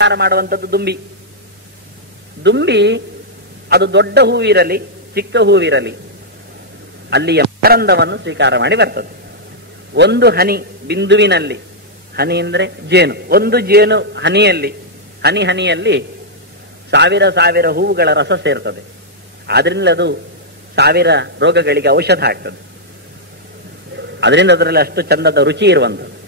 ಸ್ವೀಕಾರ ಮಾಡುವಂಥದ್ದು ದುಂಬಿ. ದುಂಬಿ ಅದು ದೊಡ್ಡ ಹೂವಿರಲಿ ಚಿಕ್ಕ ಹೂವಿರಲಿ ಅಲ್ಲಿಯ ಮಕರಂದವನ್ನು ಸ್ವೀಕಾರ ಮಾಡಿ ಬರ್ತದೆ. ಒಂದು ಹನಿ ಬಿಂದುವಿನಲ್ಲಿ, ಹನಿ ಅಂದ್ರೆ ಜೇನು, ಒಂದು ಜೇನು ಹನಿಯಲ್ಲಿ ಸಾವಿರ ಸಾವಿರ ಹೂವುಗಳ ರಸ ಸೇರ್ತದೆ. ಆದ್ರಿಂದ ಅದು ಸಾವಿರ ರೋಗಗಳಿಗೆ ಔಷಧ ಆಗ್ತದೆ. ಅದರಿಂದ ಅದರಲ್ಲಿ ಅಷ್ಟು ಚಂದದ ರುಚಿ ಇರುವಂಥದ್ದು.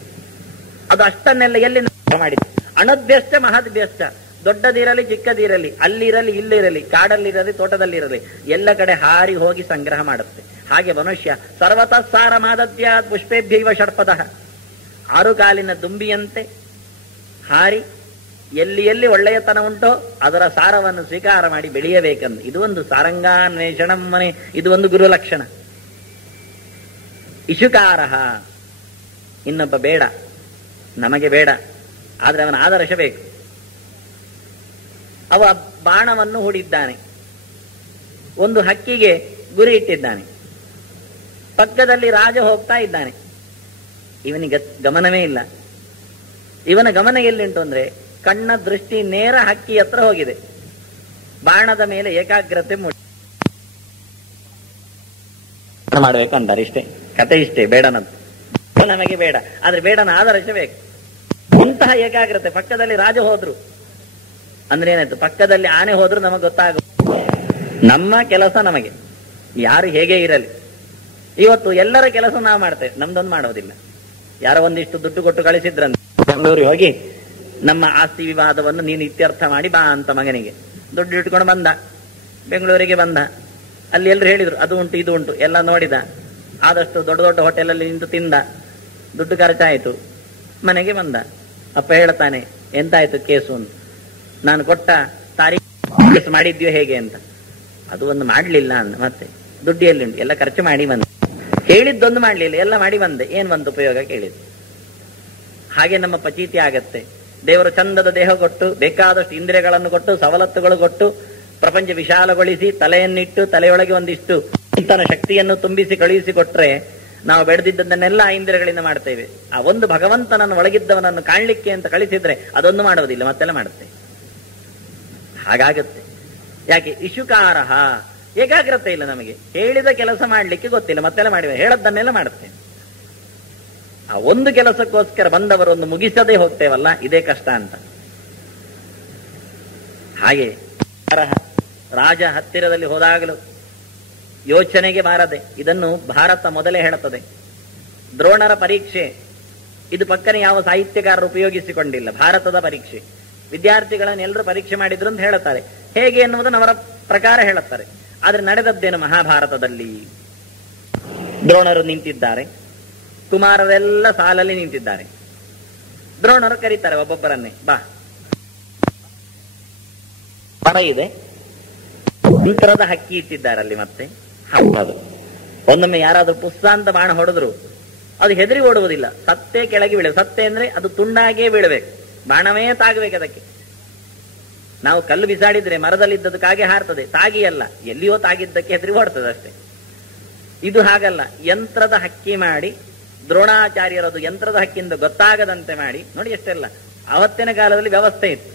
ಅದು ಅಷ್ಟನ್ನೆಲ್ಲ ಎಲ್ಲಿ ಮಾಡಿದೆ? ಅಣದ್ಭ್ಯಷ್ಟ ಮಹದ್ಭ್ಯಷ್ಟ, ದೊಡ್ಡದಿರಲಿ ಚಿಕ್ಕದಿರಲಿ, ಅಲ್ಲಿರಲಿ ಇಲ್ಲಿರಲಿ, ಕಾಡಲ್ಲಿರಲಿ ತೋಟದಲ್ಲಿರಲಿ, ಎಲ್ಲ ಕಡೆ ಹಾರಿ ಹೋಗಿ ಸಂಗ್ರಹ ಮಾಡುತ್ತೆ. ಹಾಗೆ ಮನುಷ್ಯ ಸರ್ವತಃ ಸಾರ ಮಾದದ್ಯಾತ್ ಪುಷ್ಪೇಭ್ಯೈವ ಷಡ್ಪದಃ, ಆರು ಕಾಲಿನ ದುಂಬಿಯಂತೆ ಹಾರಿ ಎಲ್ಲಿ ಎಲ್ಲಿ ಒಳ್ಳೆಯತನ ಉಂಟೋ ಅದರ ಸಾರವನ್ನು ಸ್ವೀಕಾರ ಮಾಡಿ ಬೆಳೆಯಬೇಕಂದು. ಇದು ಒಂದು ಸಾರಂಗಾನ್ವೇಷಣಂ ಮನೆ, ಇದು ಒಂದು ಗುರು ಲಕ್ಷಣ. ಇಶುಕಾರ, ಇನ್ನೊಬ್ಬ ಬೇಡ, ನಮಗೆ ಬೇಡ, ಆದ್ರೆ ಅವನ ಆದರ್ಶ ಬೇಕು. ಅವ ಬಾಣವನ್ನು ಹೂಡಿದ್ದಾನೆ, ಒಂದು ಹಕ್ಕಿಗೆ ಗುರಿ ಇಟ್ಟಿದ್ದಾನೆ, ಪಕ್ಕದಲ್ಲಿ ರಾಜ ಹೋಗ್ತಾ ಇದ್ದಾನೆ. ಇವನಿಗೆ ಗಮನವೇ ಇಲ್ಲ. ಇವನ ಗಮನ ಎಲ್ಲಿಂಟು ಅಂದ್ರೆ ಕಣ್ಣ ದೃಷ್ಟಿ ನೇರ ಹಕ್ಕಿ ಹತ್ರ ಹೋಗಿದೆ. ಬಾಣದ ಮೇಲೆ ಏಕಾಗ್ರತೆ ಮಾಡ್ಬೇಕಂತಾರೆ. ಇಷ್ಟೇ ಕತೆ, ಇಷ್ಟೇ. ಬೇಡನಂತ ನಮಗೆ ಬೇಡ, ಆದ್ರೆ ಬೇಡನ ಆದರ್ಶ ಬೇಕು. ಇಂತಹ ಏಕಾಗ್ರತೆ. ಪಕ್ಕದಲ್ಲಿ ರಾಜ ಹೋದ್ರು ಅಂದ್ರೆ ಏನಾಯ್ತು? ಪಕ್ಕದಲ್ಲಿ ಆನೆ ಹೋದ್ರು ನಮಗೆ ಗೊತ್ತಾಗ, ನಮ್ಮ ಕೆಲಸ ನಮಗೆ, ಯಾರು ಹೇಗೆ ಇರಲಿ. ಇವತ್ತು ಎಲ್ಲರ ಕೆಲಸ ನಾವು ಮಾಡ್ತೇವೆ, ನಮ್ದೊಂದು ಮಾಡೋದಿಲ್ಲ. ಯಾರೋ ಒಂದಿಷ್ಟು ದುಡ್ಡು ಕೊಟ್ಟು ಕಳಿಸಿದ್ರಂತ ಬೆಂಗಳೂರಿಗೆ ಹೋಗಿ ನಮ್ಮ ಆಸ್ತಿ ವಿವಾದವನ್ನು ನೀನು ಇತ್ಯರ್ಥ ಮಾಡಿ ಬಾ ಅಂತ ಮಗನಿಗೆ ದುಡ್ಡು ಇಟ್ಕೊಂಡು ಬಂದ. ಬೆಂಗಳೂರಿಗೆ ಬಂದ. ಅಲ್ಲಿ ಎಲ್ಲರೂ ಹೇಳಿದ್ರು ಅದು ಉಂಟು ಇದು ಉಂಟು, ಎಲ್ಲ ನೋಡಿದ. ಆದಷ್ಟು ದೊಡ್ಡ ದೊಡ್ಡ ಹೋಟೆಲಲ್ಲಿ ನಿಂತು ತಿಂದ. ದುಡ್ಡು ಖರ್ಚಾಯಿತು. ಮನೆಗೆ ಬಂದ. ಅಪ್ಪ ಹೇಳ್ತಾನೆ, ಎಂತಾಯ್ತು ಕೇಸು ಅಂತ. ನಾನು ಕೊಟ್ಟ ತಾರೀಖು ಕೇಸ್ ಮಾಡಿದ್ಯೋ ಹೇಗೆ ಅಂತ. ಅದು ಒಂದು ಮಾಡ್ಲಿಲ್ಲ ಅಂದ. ಮತ್ತೆ ದುಡ್ಡು ಎಲ್ಲಿ ಉಂಟು? ಎಲ್ಲ ಖರ್ಚು ಮಾಡಿ ಬಂದೆ. ಹೇಳಿದ್ದೊಂದು ಮಾಡ್ಲಿಲ್ಲ, ಎಲ್ಲ ಮಾಡಿ ಬಂದೆ. ಏನ್ ಬಂತು ಉಪಯೋಗ ಕೇಳಿದ್ದು? ಹಾಗೆ ನಮ್ಮ ಪಚೀತಿ ಆಗತ್ತೆ. ದೇವರು ಚಂದದ ದೇಹ ಕೊಟ್ಟು, ಬೇಕಾದಷ್ಟು ಇಂದ್ರಿಯಗಳನ್ನು ಕೊಟ್ಟು, ಸವಲತ್ತುಗಳು ಕೊಟ್ಟು, ಪ್ರಪಂಚ ವಿಶಾಲಗೊಳಿಸಿ, ತಲೆಯನ್ನಿಟ್ಟು ತಲೆಯೊಳಗೆ ಒಂದಿಷ್ಟು ಚಿಂತನ ಶಕ್ತಿಯನ್ನು ತುಂಬಿಸಿ ಕಳುಹಿಸಿ ಕೊಟ್ರೆ ನಾವು ಬೆಳೆದಿದ್ದನ್ನೆಲ್ಲ ಆ ಇಂದ್ರಿಯಗಳಿಂದ ಮಾಡ್ತೇವೆ. ಆ ಒಂದು ಭಗವಂತನನ್ನು ಒಳಗಿದ್ದವನನ್ನು ಕಾಣ್ಲಿಕ್ಕೆ ಅಂತ ಕಳಿಸಿದ್ರೆ ಅದೊಂದು ಮಾಡೋದಿಲ್ಲ, ಮತ್ತೆಲ್ಲ ಮಾಡುತ್ತೆ. ಹಾಗಾಗತ್ತೆ. ಯಾಕೆ? ಇಶುಕಾರ, ಏಕಾಗ್ರತೆ ಇಲ್ಲ ನಮಗೆ. ಹೇಳಿದ ಕೆಲಸ ಮಾಡ್ಲಿಕ್ಕೆ ಗೊತ್ತಿಲ್ಲ, ಮತ್ತೆಲ್ಲ ಮಾಡಿವೆ. ಹೇಳದ್ದನ್ನೆಲ್ಲ ಮಾಡುತ್ತೆ. ಆ ಒಂದು ಕೆಲಸಕ್ಕೋಸ್ಕರ ಬಂದವರೊಂದು ಮುಗಿಸದೇ ಹೋಗ್ತೇವಲ್ಲ, ಇದೇ ಕಷ್ಟ ಅಂತ. ಹಾಗೆ ರಾಜ ಹತ್ತಿರದಲ್ಲಿ ಹೋದಾಗಲೂ ಯೋಚನೆಗೆ ಬಾರದೆ, ಇದನ್ನು ಭಾರತ ಮೊದಲೇ ಹೇಳುತ್ತದೆ. ದ್ರೋಣರ ಪರೀಕ್ಷೆ ಇದು ಪಕ್ಕನೆ ಯಾವ ಸಾಹಿತ್ಯಕಾರರು ಉಪಯೋಗಿಸಿಕೊಂಡಿಲ್ಲ. ಭಾರತದ ಪರೀಕ್ಷೆ ವಿದ್ಯಾರ್ಥಿಗಳನ್ನು ಎಲ್ಲರೂ ಪರೀಕ್ಷೆ ಮಾಡಿದ್ರು ಅಂತ ಹೇಳುತ್ತಾರೆ. ಹೇಗೆ ಎನ್ನುವುದನ್ನು ಅವರ ಪ್ರಕಾರ ಹೇಳುತ್ತಾರೆ. ಆದ್ರೆ ನಡೆದದ್ದೇನು? ಮಹಾಭಾರತದಲ್ಲಿ ದ್ರೋಣರು ನಿಂತಿದ್ದಾರೆ, ಕುಮಾರರೆಲ್ಲ ಸಾಲಲ್ಲಿ ನಿಂತಿದ್ದಾರೆ. ದ್ರೋಣರು ಕರೀತಾರೆ ಒಬ್ಬೊಬ್ಬರನ್ನೇ, ಬಾ ಪರ ಇದೆ. ಮಂತ್ರದ ಹಕ್ಕಿ ಇಟ್ಟಿದ್ದಾರೆ ಅಲ್ಲಿ. ಮತ್ತೆ ಹೌದು, ಒಂದೊಮ್ಮೆ ಯಾರಾದ್ರೂ ಪುಸ್ಸ ಅಂತ ಬಾಣ ಹೊಡೆದ್ರು ಅದು ಹೆದರಿ ಓಡುವುದಿಲ್ಲ, ಸತ್ತೇ ಕೆಳಗೆ ಬೀಳ. ಸತ್ತೆ ಅಂದ್ರೆ ಅದು ತುಂಡಾಗಿಯೇ ಬೀಳಬೇಕು, ಬಾಣವೇ ತಾಗಬೇಕು ಅದಕ್ಕೆ. ನಾವು ಕಲ್ಲು ಬಿಸಾಡಿದ್ರೆ ಮರದಲ್ಲಿದ್ದದಕ್ಕಾಗೆ ಹಾರ್ತದೆ, ತಾಗಿಯಲ್ಲ, ಎಲ್ಲಿಯೋ ತಾಗಿದ್ದಕ್ಕೆ ಹೆದರಿ ಓಡ್ತದೆ ಅಷ್ಟೇ. ಇದು ಹಾಗಲ್ಲ, ಯಂತ್ರದ ಹಕ್ಕಿ ಮಾಡಿ, ದ್ರೋಣಾಚಾರ್ಯರದು ಯಂತ್ರದ ಹಕ್ಕಿಯಿಂದ ಗೊತ್ತಾಗದಂತೆ ಮಾಡಿ. ನೋಡಿ ಎಷ್ಟೆಲ್ಲ ಅವತ್ತಿನ ಕಾಲದಲ್ಲಿ ವ್ಯವಸ್ಥೆ ಇತ್ತು.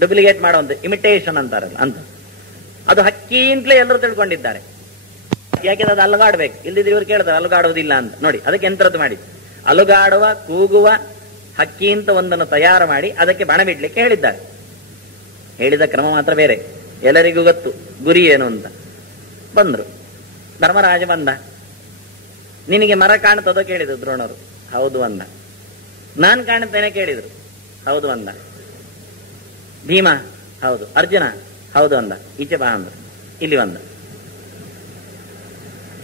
ಡುಪ್ಲಿಕೇಟ್ ಮಾಡುವಂತ, ಇಮಿಟೇಷನ್ ಅಂತಾರಲ್ಲ ಅಂತ. ಅದು ಹಕ್ಕಿ ಅಂತಲೇ ಎಲ್ಲರೂ ತಿಳ್ಕೊಂಡಿದ್ದಾರೆ. ಯಾಕೆಂದ್ರೆ ಅದು ಅಲುಗಾಡ್ಬೇಕು, ಇಲ್ದಿದ್ರೆ ಇವ್ರು ಕೇಳ್ತಾರೆ ಅಲುಗಾಡುವುದಿಲ್ಲ ಅಂತ. ನೋಡಿ ಅದಕ್ಕೆ ಯಂತ್ರದ್ದು ಮಾಡಿ, ಅಲುಗಾಡುವ ಕೂಗುವ ಹಕ್ಕಿ ಅಂತ ಒಂದನ್ನು ತಯಾರು ಮಾಡಿ ಅದಕ್ಕೆ ಬಣ ಬಿಡ್ಲಿಕ್ಕೆ ಹೇಳಿದ್ದಾರೆ. ಹೇಳಿದ ಕ್ರಮ ಮಾತ್ರ ಬೇರೆ, ಎಲ್ಲರಿಗೂ ಗೊತ್ತು ಗುರಿ ಏನು ಅಂತ. ಬಂದ್ರು, ಧರ್ಮರಾಜ ಬಂದ. ನಿನಗೆ ಮರ ಕಾಣ್ತದೋ ಕೇಳಿದ್ರು ದ್ರೋಣರು. ಹೌದು ಅಂದ. ನಾನ್ ಕಾಣುತ್ತೇನೆ ಕೇಳಿದ್ರು. ಹೌದು ಅಂದ. ಭೀಮ ಹೌದು. ಅರ್ಜುನ ಹೌದು ಅಂದ. ಈಚೆ ಬಾ ಅಂದ್ರು. ಇಲ್ಲಿ ಬಂದ.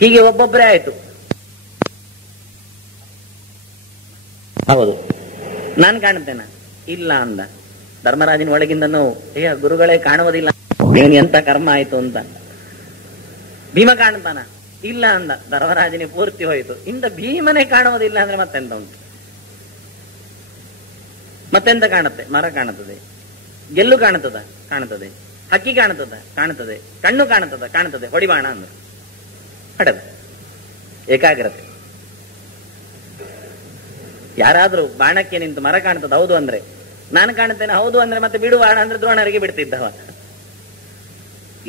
ಹೀಗೆ ಒಬ್ಬೊಬ್ಬರೇ ಆಯ್ತು. ಹೌದು ನಾನ್ ಕಾಣುತ್ತೇನ? ಇಲ್ಲ ಅಂದ. ಧರ್ಮರಾಜನ ಒಳಗಿಂದ ನೋವು, ಗುರುಗಳೇ ಕಾಣುವುದಿಲ್ಲ, ಇವನು ಎಂತ ಕರ್ಮ ಆಯ್ತು ಅಂತ. ಭೀಮ ಕಾಣ್ತಾನ? ಇಲ್ಲ ಅಂದ. ಧರ್ಮರಾಜನಿಗೆ ಪೂರ್ತಿ ಹೋಯಿತು. ಇಂದ ಭೀಮನೇ ಕಾಣುವುದಿಲ್ಲ ಅಂದ್ರೆ ಮತ್ತೆಂತ ಉಂಟು? ಮತ್ತೆಂತ ಕಾಣುತ್ತೆ? ಮರ ಕಾಣುತ್ತದೆ, ಗೆಲ್ಲು ಕಾಣುತ್ತದ? ಕಾಣುತ್ತದೆ. ಹಕ್ಕಿ ಕಾಣುತ್ತದ? ಕಾಣುತ್ತದೆ. ಕಣ್ಣು ಕಾಣುತ್ತದ? ಕಾಣುತ್ತದೆ. ಹೊಡಿಬಾಣ ಅಂದ್ರೆ ಹೊಡೆದ. ಏಕಾಗ್ರತೆ. ಯಾರಾದ್ರೂ ಬಾಣಕ್ಕೆ ನಿಂತು ಮರ ಕಾಣ್ತದ ಹೌದು ಅಂದ್ರೆ ನಾನು ಕಾಣುತ್ತೇನೆ ಹೌದು ಅಂದ್ರೆ ಮತ್ತೆ ಬಿಡು ಬಾಣ ಅಂದ್ರೆ ದ್ರೋಣರಿಗೆ ಬಿಡ್ತಿದ್ದವ.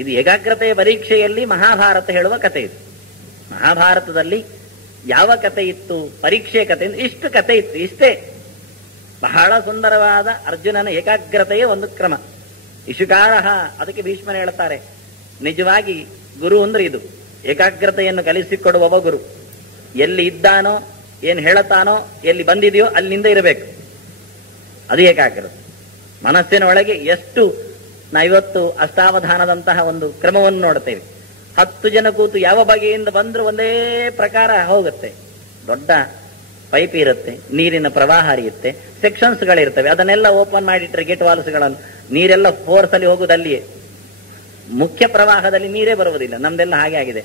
ಇದು ಏಕಾಗ್ರತೆಯ ಪರೀಕ್ಷೆಯಲ್ಲಿ ಮಹಾಭಾರತ ಹೇಳುವ ಕಥೆ ಇದು. ಮಹಾಭಾರತದಲ್ಲಿ ಯಾವ ಕಥೆ ಇತ್ತು? ಪರೀಕ್ಷೆ ಕಥೆ. ಇಷ್ಟು ಕಥೆ ಇತ್ತು, ಇಷ್ಟೇ. ಬಹಳ ಸುಂದರವಾದ ಅರ್ಜುನನ ಏಕಾಗ್ರತೆಯ ಒಂದು ಕ್ರಮ. ಇಶುಕಾರ, ಅದಕ್ಕೆ ಭೀಷ್ಮರು ಹೇಳ್ತಾರೆ, ನಿಜವಾಗಿ ಗುರು ಅಂದ್ರೆ ಇದು. ಏಕಾಗ್ರತೆಯನ್ನು ಕಲಿಸಿಕೊಡುವವ ಗುರು. ಎಲ್ಲಿ ಇದ್ದಾನೋ, ಏನ್ ಹೇಳತಾನೋ, ಎಲ್ಲಿ ಬಂದಿದೆಯೋ ಅಲ್ಲಿಂದ ಇರಬೇಕು. ಅದು ಏಕಾಗ್ರತೆ. ಮನಸ್ಸಿನ ಒಳಗೆ ಎಷ್ಟು ಇವತ್ತು ಅಷ್ಟಾವಧಾನದಂತಹ ಒಂದು ಕ್ರಮವನ್ನು ನೋಡ್ತೇವೆ. 10 ಜನ ಕೂತು ಯಾವ ಬಗೆಯಿಂದ ಬಂದ್ರು ಒಂದೇ ಪ್ರಕಾರ ಹೋಗುತ್ತೆ. ದೊಡ್ಡ ಪೈಪ್ ಇರುತ್ತೆ, ನೀರಿನ ಪ್ರವಾಹ ಹರಿಯುತ್ತೆ, ಸೆಕ್ಷನ್ಸ್ಗಳಿರ್ತವೆ, ಅದನ್ನೆಲ್ಲ ಓಪನ್ ಮಾಡಿಟ್ರೆ ಗೇಟ್ ವಾಲ್ಸ್ಗಳನ್ನು, ನೀರೆಲ್ಲ ಫೋರ್ಸ್ ಅಲ್ಲಿ ಹೋಗುದಲ್ಲಿಯೇ. ಮುಖ್ಯ ಪ್ರವಾಹದಲ್ಲಿ ನೀರೇ ಬರುವುದಿಲ್ಲ. ನಮ್ದೆಲ್ಲ ಹಾಗೆ ಆಗಿದೆ.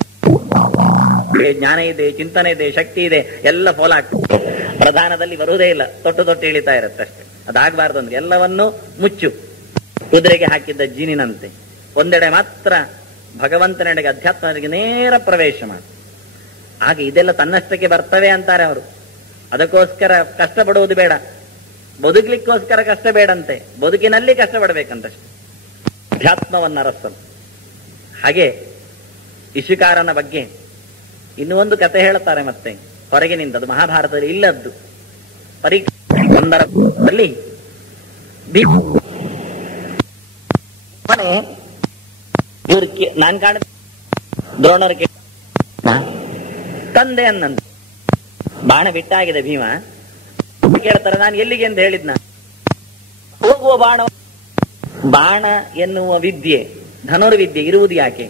ಜ್ಞಾನ ಇದೆ, ಚಿಂತನೆ ಇದೆ, ಶಕ್ತಿ ಇದೆ, ಎಲ್ಲ ಫಾಲೋ ಆಗ್ತದೆ. ಪ್ರಧಾನದಲ್ಲಿ ಬರುವುದೇ ಇಲ್ಲ, ತೊಟ್ಟು ಇಳಿತಾ ಇರುತ್ತೆ ಅಷ್ಟೇ. ಅದಾಗಬಾರ್ದು ಅಂದ್ರೆ ಎಲ್ಲವನ್ನೂ ಮುಚ್ಚು. ಕುದುರೆಗೆ ಹಾಕಿದ್ದ ಜೀನಿನಂತೆ ಒಂದೆಡೆ ಮಾತ್ರ ಭಗವಂತನೆಡೆಗೆ, ಅಧ್ಯಾತ್ಮನಿಗೆ ನೇರ ಪ್ರವೇಶ ಮಾಡಿ. ಹಾಗೆ ಇದೆಲ್ಲ ತನ್ನಷ್ಟಕ್ಕೆ ಬರ್ತವೆ ಅಂತಾರೆ ಅವರು. ಅದಕ್ಕೋಸ್ಕರ ಕಷ್ಟಪಡುವುದು ಬೇಡ, ಬದುಕಲಿಕ್ಕೋಸ್ಕರ ಕಷ್ಟ ಬೇಡಂತೆ, ಬದುಕಿನಲ್ಲಿ ಕಷ್ಟಪಡಬೇಕಂತಷ್ಟೆ ಅಧ್ಯಾತ್ಮವನ್ನು ಅರಸಲು. ಹಾಗೆ ಇಶುಕಾರನ ಬಗ್ಗೆ ಇನ್ನೂ ಒಂದು ಕತೆ ಹೇಳುತ್ತಾರೆ ಮತ್ತೆ ಹೊರಗಿನಿಂದ. ಅದು ಮಹಾಭಾರತದಲ್ಲಿ ಇಲ್ಲದ್ದು. ಪರೀಕ್ಷೆ ಸಂದರ್ಭದಲ್ಲಿ ನಾನು ಕಾಣ ದ್ರೋಣರು ತಂದೆ ಅನ್ನಂತ ಬಾಣ ಬಿಟ್ಟಾಗಿದೆ ಭೀಮ. ಕೇಳ್ತಾರೆ, ನಾನು ಎಲ್ಲಿಗೆ ಅಂತ ಹೇಳಿದ್ನ? ಹೋಗುವ ಬಾಣ ಎನ್ನುವ ವಿದ್ಯೆ, ಧನುರ್ವಿದ್ಯೆ ಇರುವುದು ಯಾಕೆ?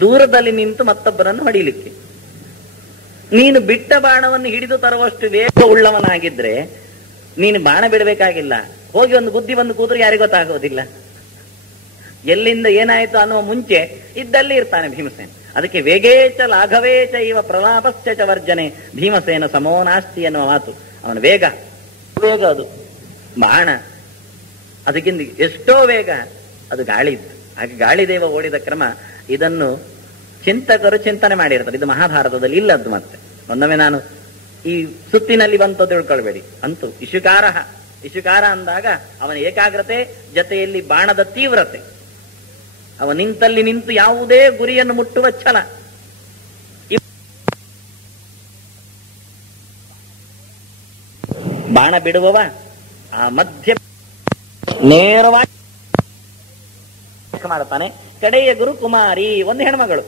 ದೂರದಲ್ಲಿ ನಿಂತು ಮತ್ತೊಬ್ಬರನ್ನು ಹೊಡಿಲಿಕ್ಕೆ. ನೀನು ಬಿಟ್ಟ ಬಾಣವನ್ನು ಹಿಡಿದು ತರುವಷ್ಟು ವೇಗ ಉಳ್ಳವನಾಗಿದ್ರೆ ನೀನು ಬಾಣ ಬಿಡಬೇಕಾಗಿಲ್ಲ. ಹೋಗಿ ಒಂದು ಬುದ್ಧಿ ಬಂದು ಕೂತ್ರೆ ಯಾರಿಗೂ ಗೊತ್ತಾಗೋದಿಲ್ಲ. ಎಲ್ಲಿಂದ ಏನಾಯ್ತು ಅನ್ನುವ ಮುಂಚೆ ಇದ್ದಲ್ಲಿ ಇರ್ತಾನೆ ಭೀಮಸೇನ. ಅದಕ್ಕೆ ವೇಗೇಚ ಲಾಘವೇಚ ಇವ ಪ್ರಲಾಪಶ್ಚ ವರ್ಜನೆ ಭೀಮಸೇನ ಸಮೋನಾಸ್ತಿ ಎನ್ನುವ ಮಾತು. ಅವನ ವೇಗ ಅದು ಬಾಣ, ಅದಕ್ಕಿಂತ ಎಷ್ಟೋ ವೇಗ ಅದು ಗಾಳಿ ಇತ್ತು. ಹಾಗೆ ಗಾಳಿದೇವ ಓಡಿದ ಕ್ರಮ ಇದನ್ನು ಚಿಂತಕರು ಚಿಂತನೆ ಮಾಡಿರ್ತಾರೆ. ಇದು ಮಹಾಭಾರತದಲ್ಲಿ ಇಲ್ಲದ್ದು. ಮತ್ತೆ ಒಂದೊಮ್ಮೆ ನಾನು ಈ ಸುತ್ತಿನಲ್ಲಿ ಬಂತು ತಿಳ್ಕೊಳ್ಬೇಡಿ. ಅಂತೂ ಇಶುಕಾರ ಅಂದಾಗ ಅವನ ಏಕಾಗ್ರತೆ ಜೊತೆಯಲ್ಲಿ ಬಾಣದ ತೀವ್ರತೆ, ಅವ ನಿಂತಲ್ಲಿ ನಿಂತು ಯಾವುದೇ ಗುರಿಯನ್ನು ಮುಟ್ಟುವ ಛಲ. ಬಾಣ ಬಿಡುವವ ಆ ಮಧ್ಯ ನೇರವಾಗಿ ಮಾಡುತ್ತಾನೆ. ಕಡೆಯ ಗುರು ಕುಮಾರಿ, ಒಂದು ಹೆಣ್ಮಗಳು.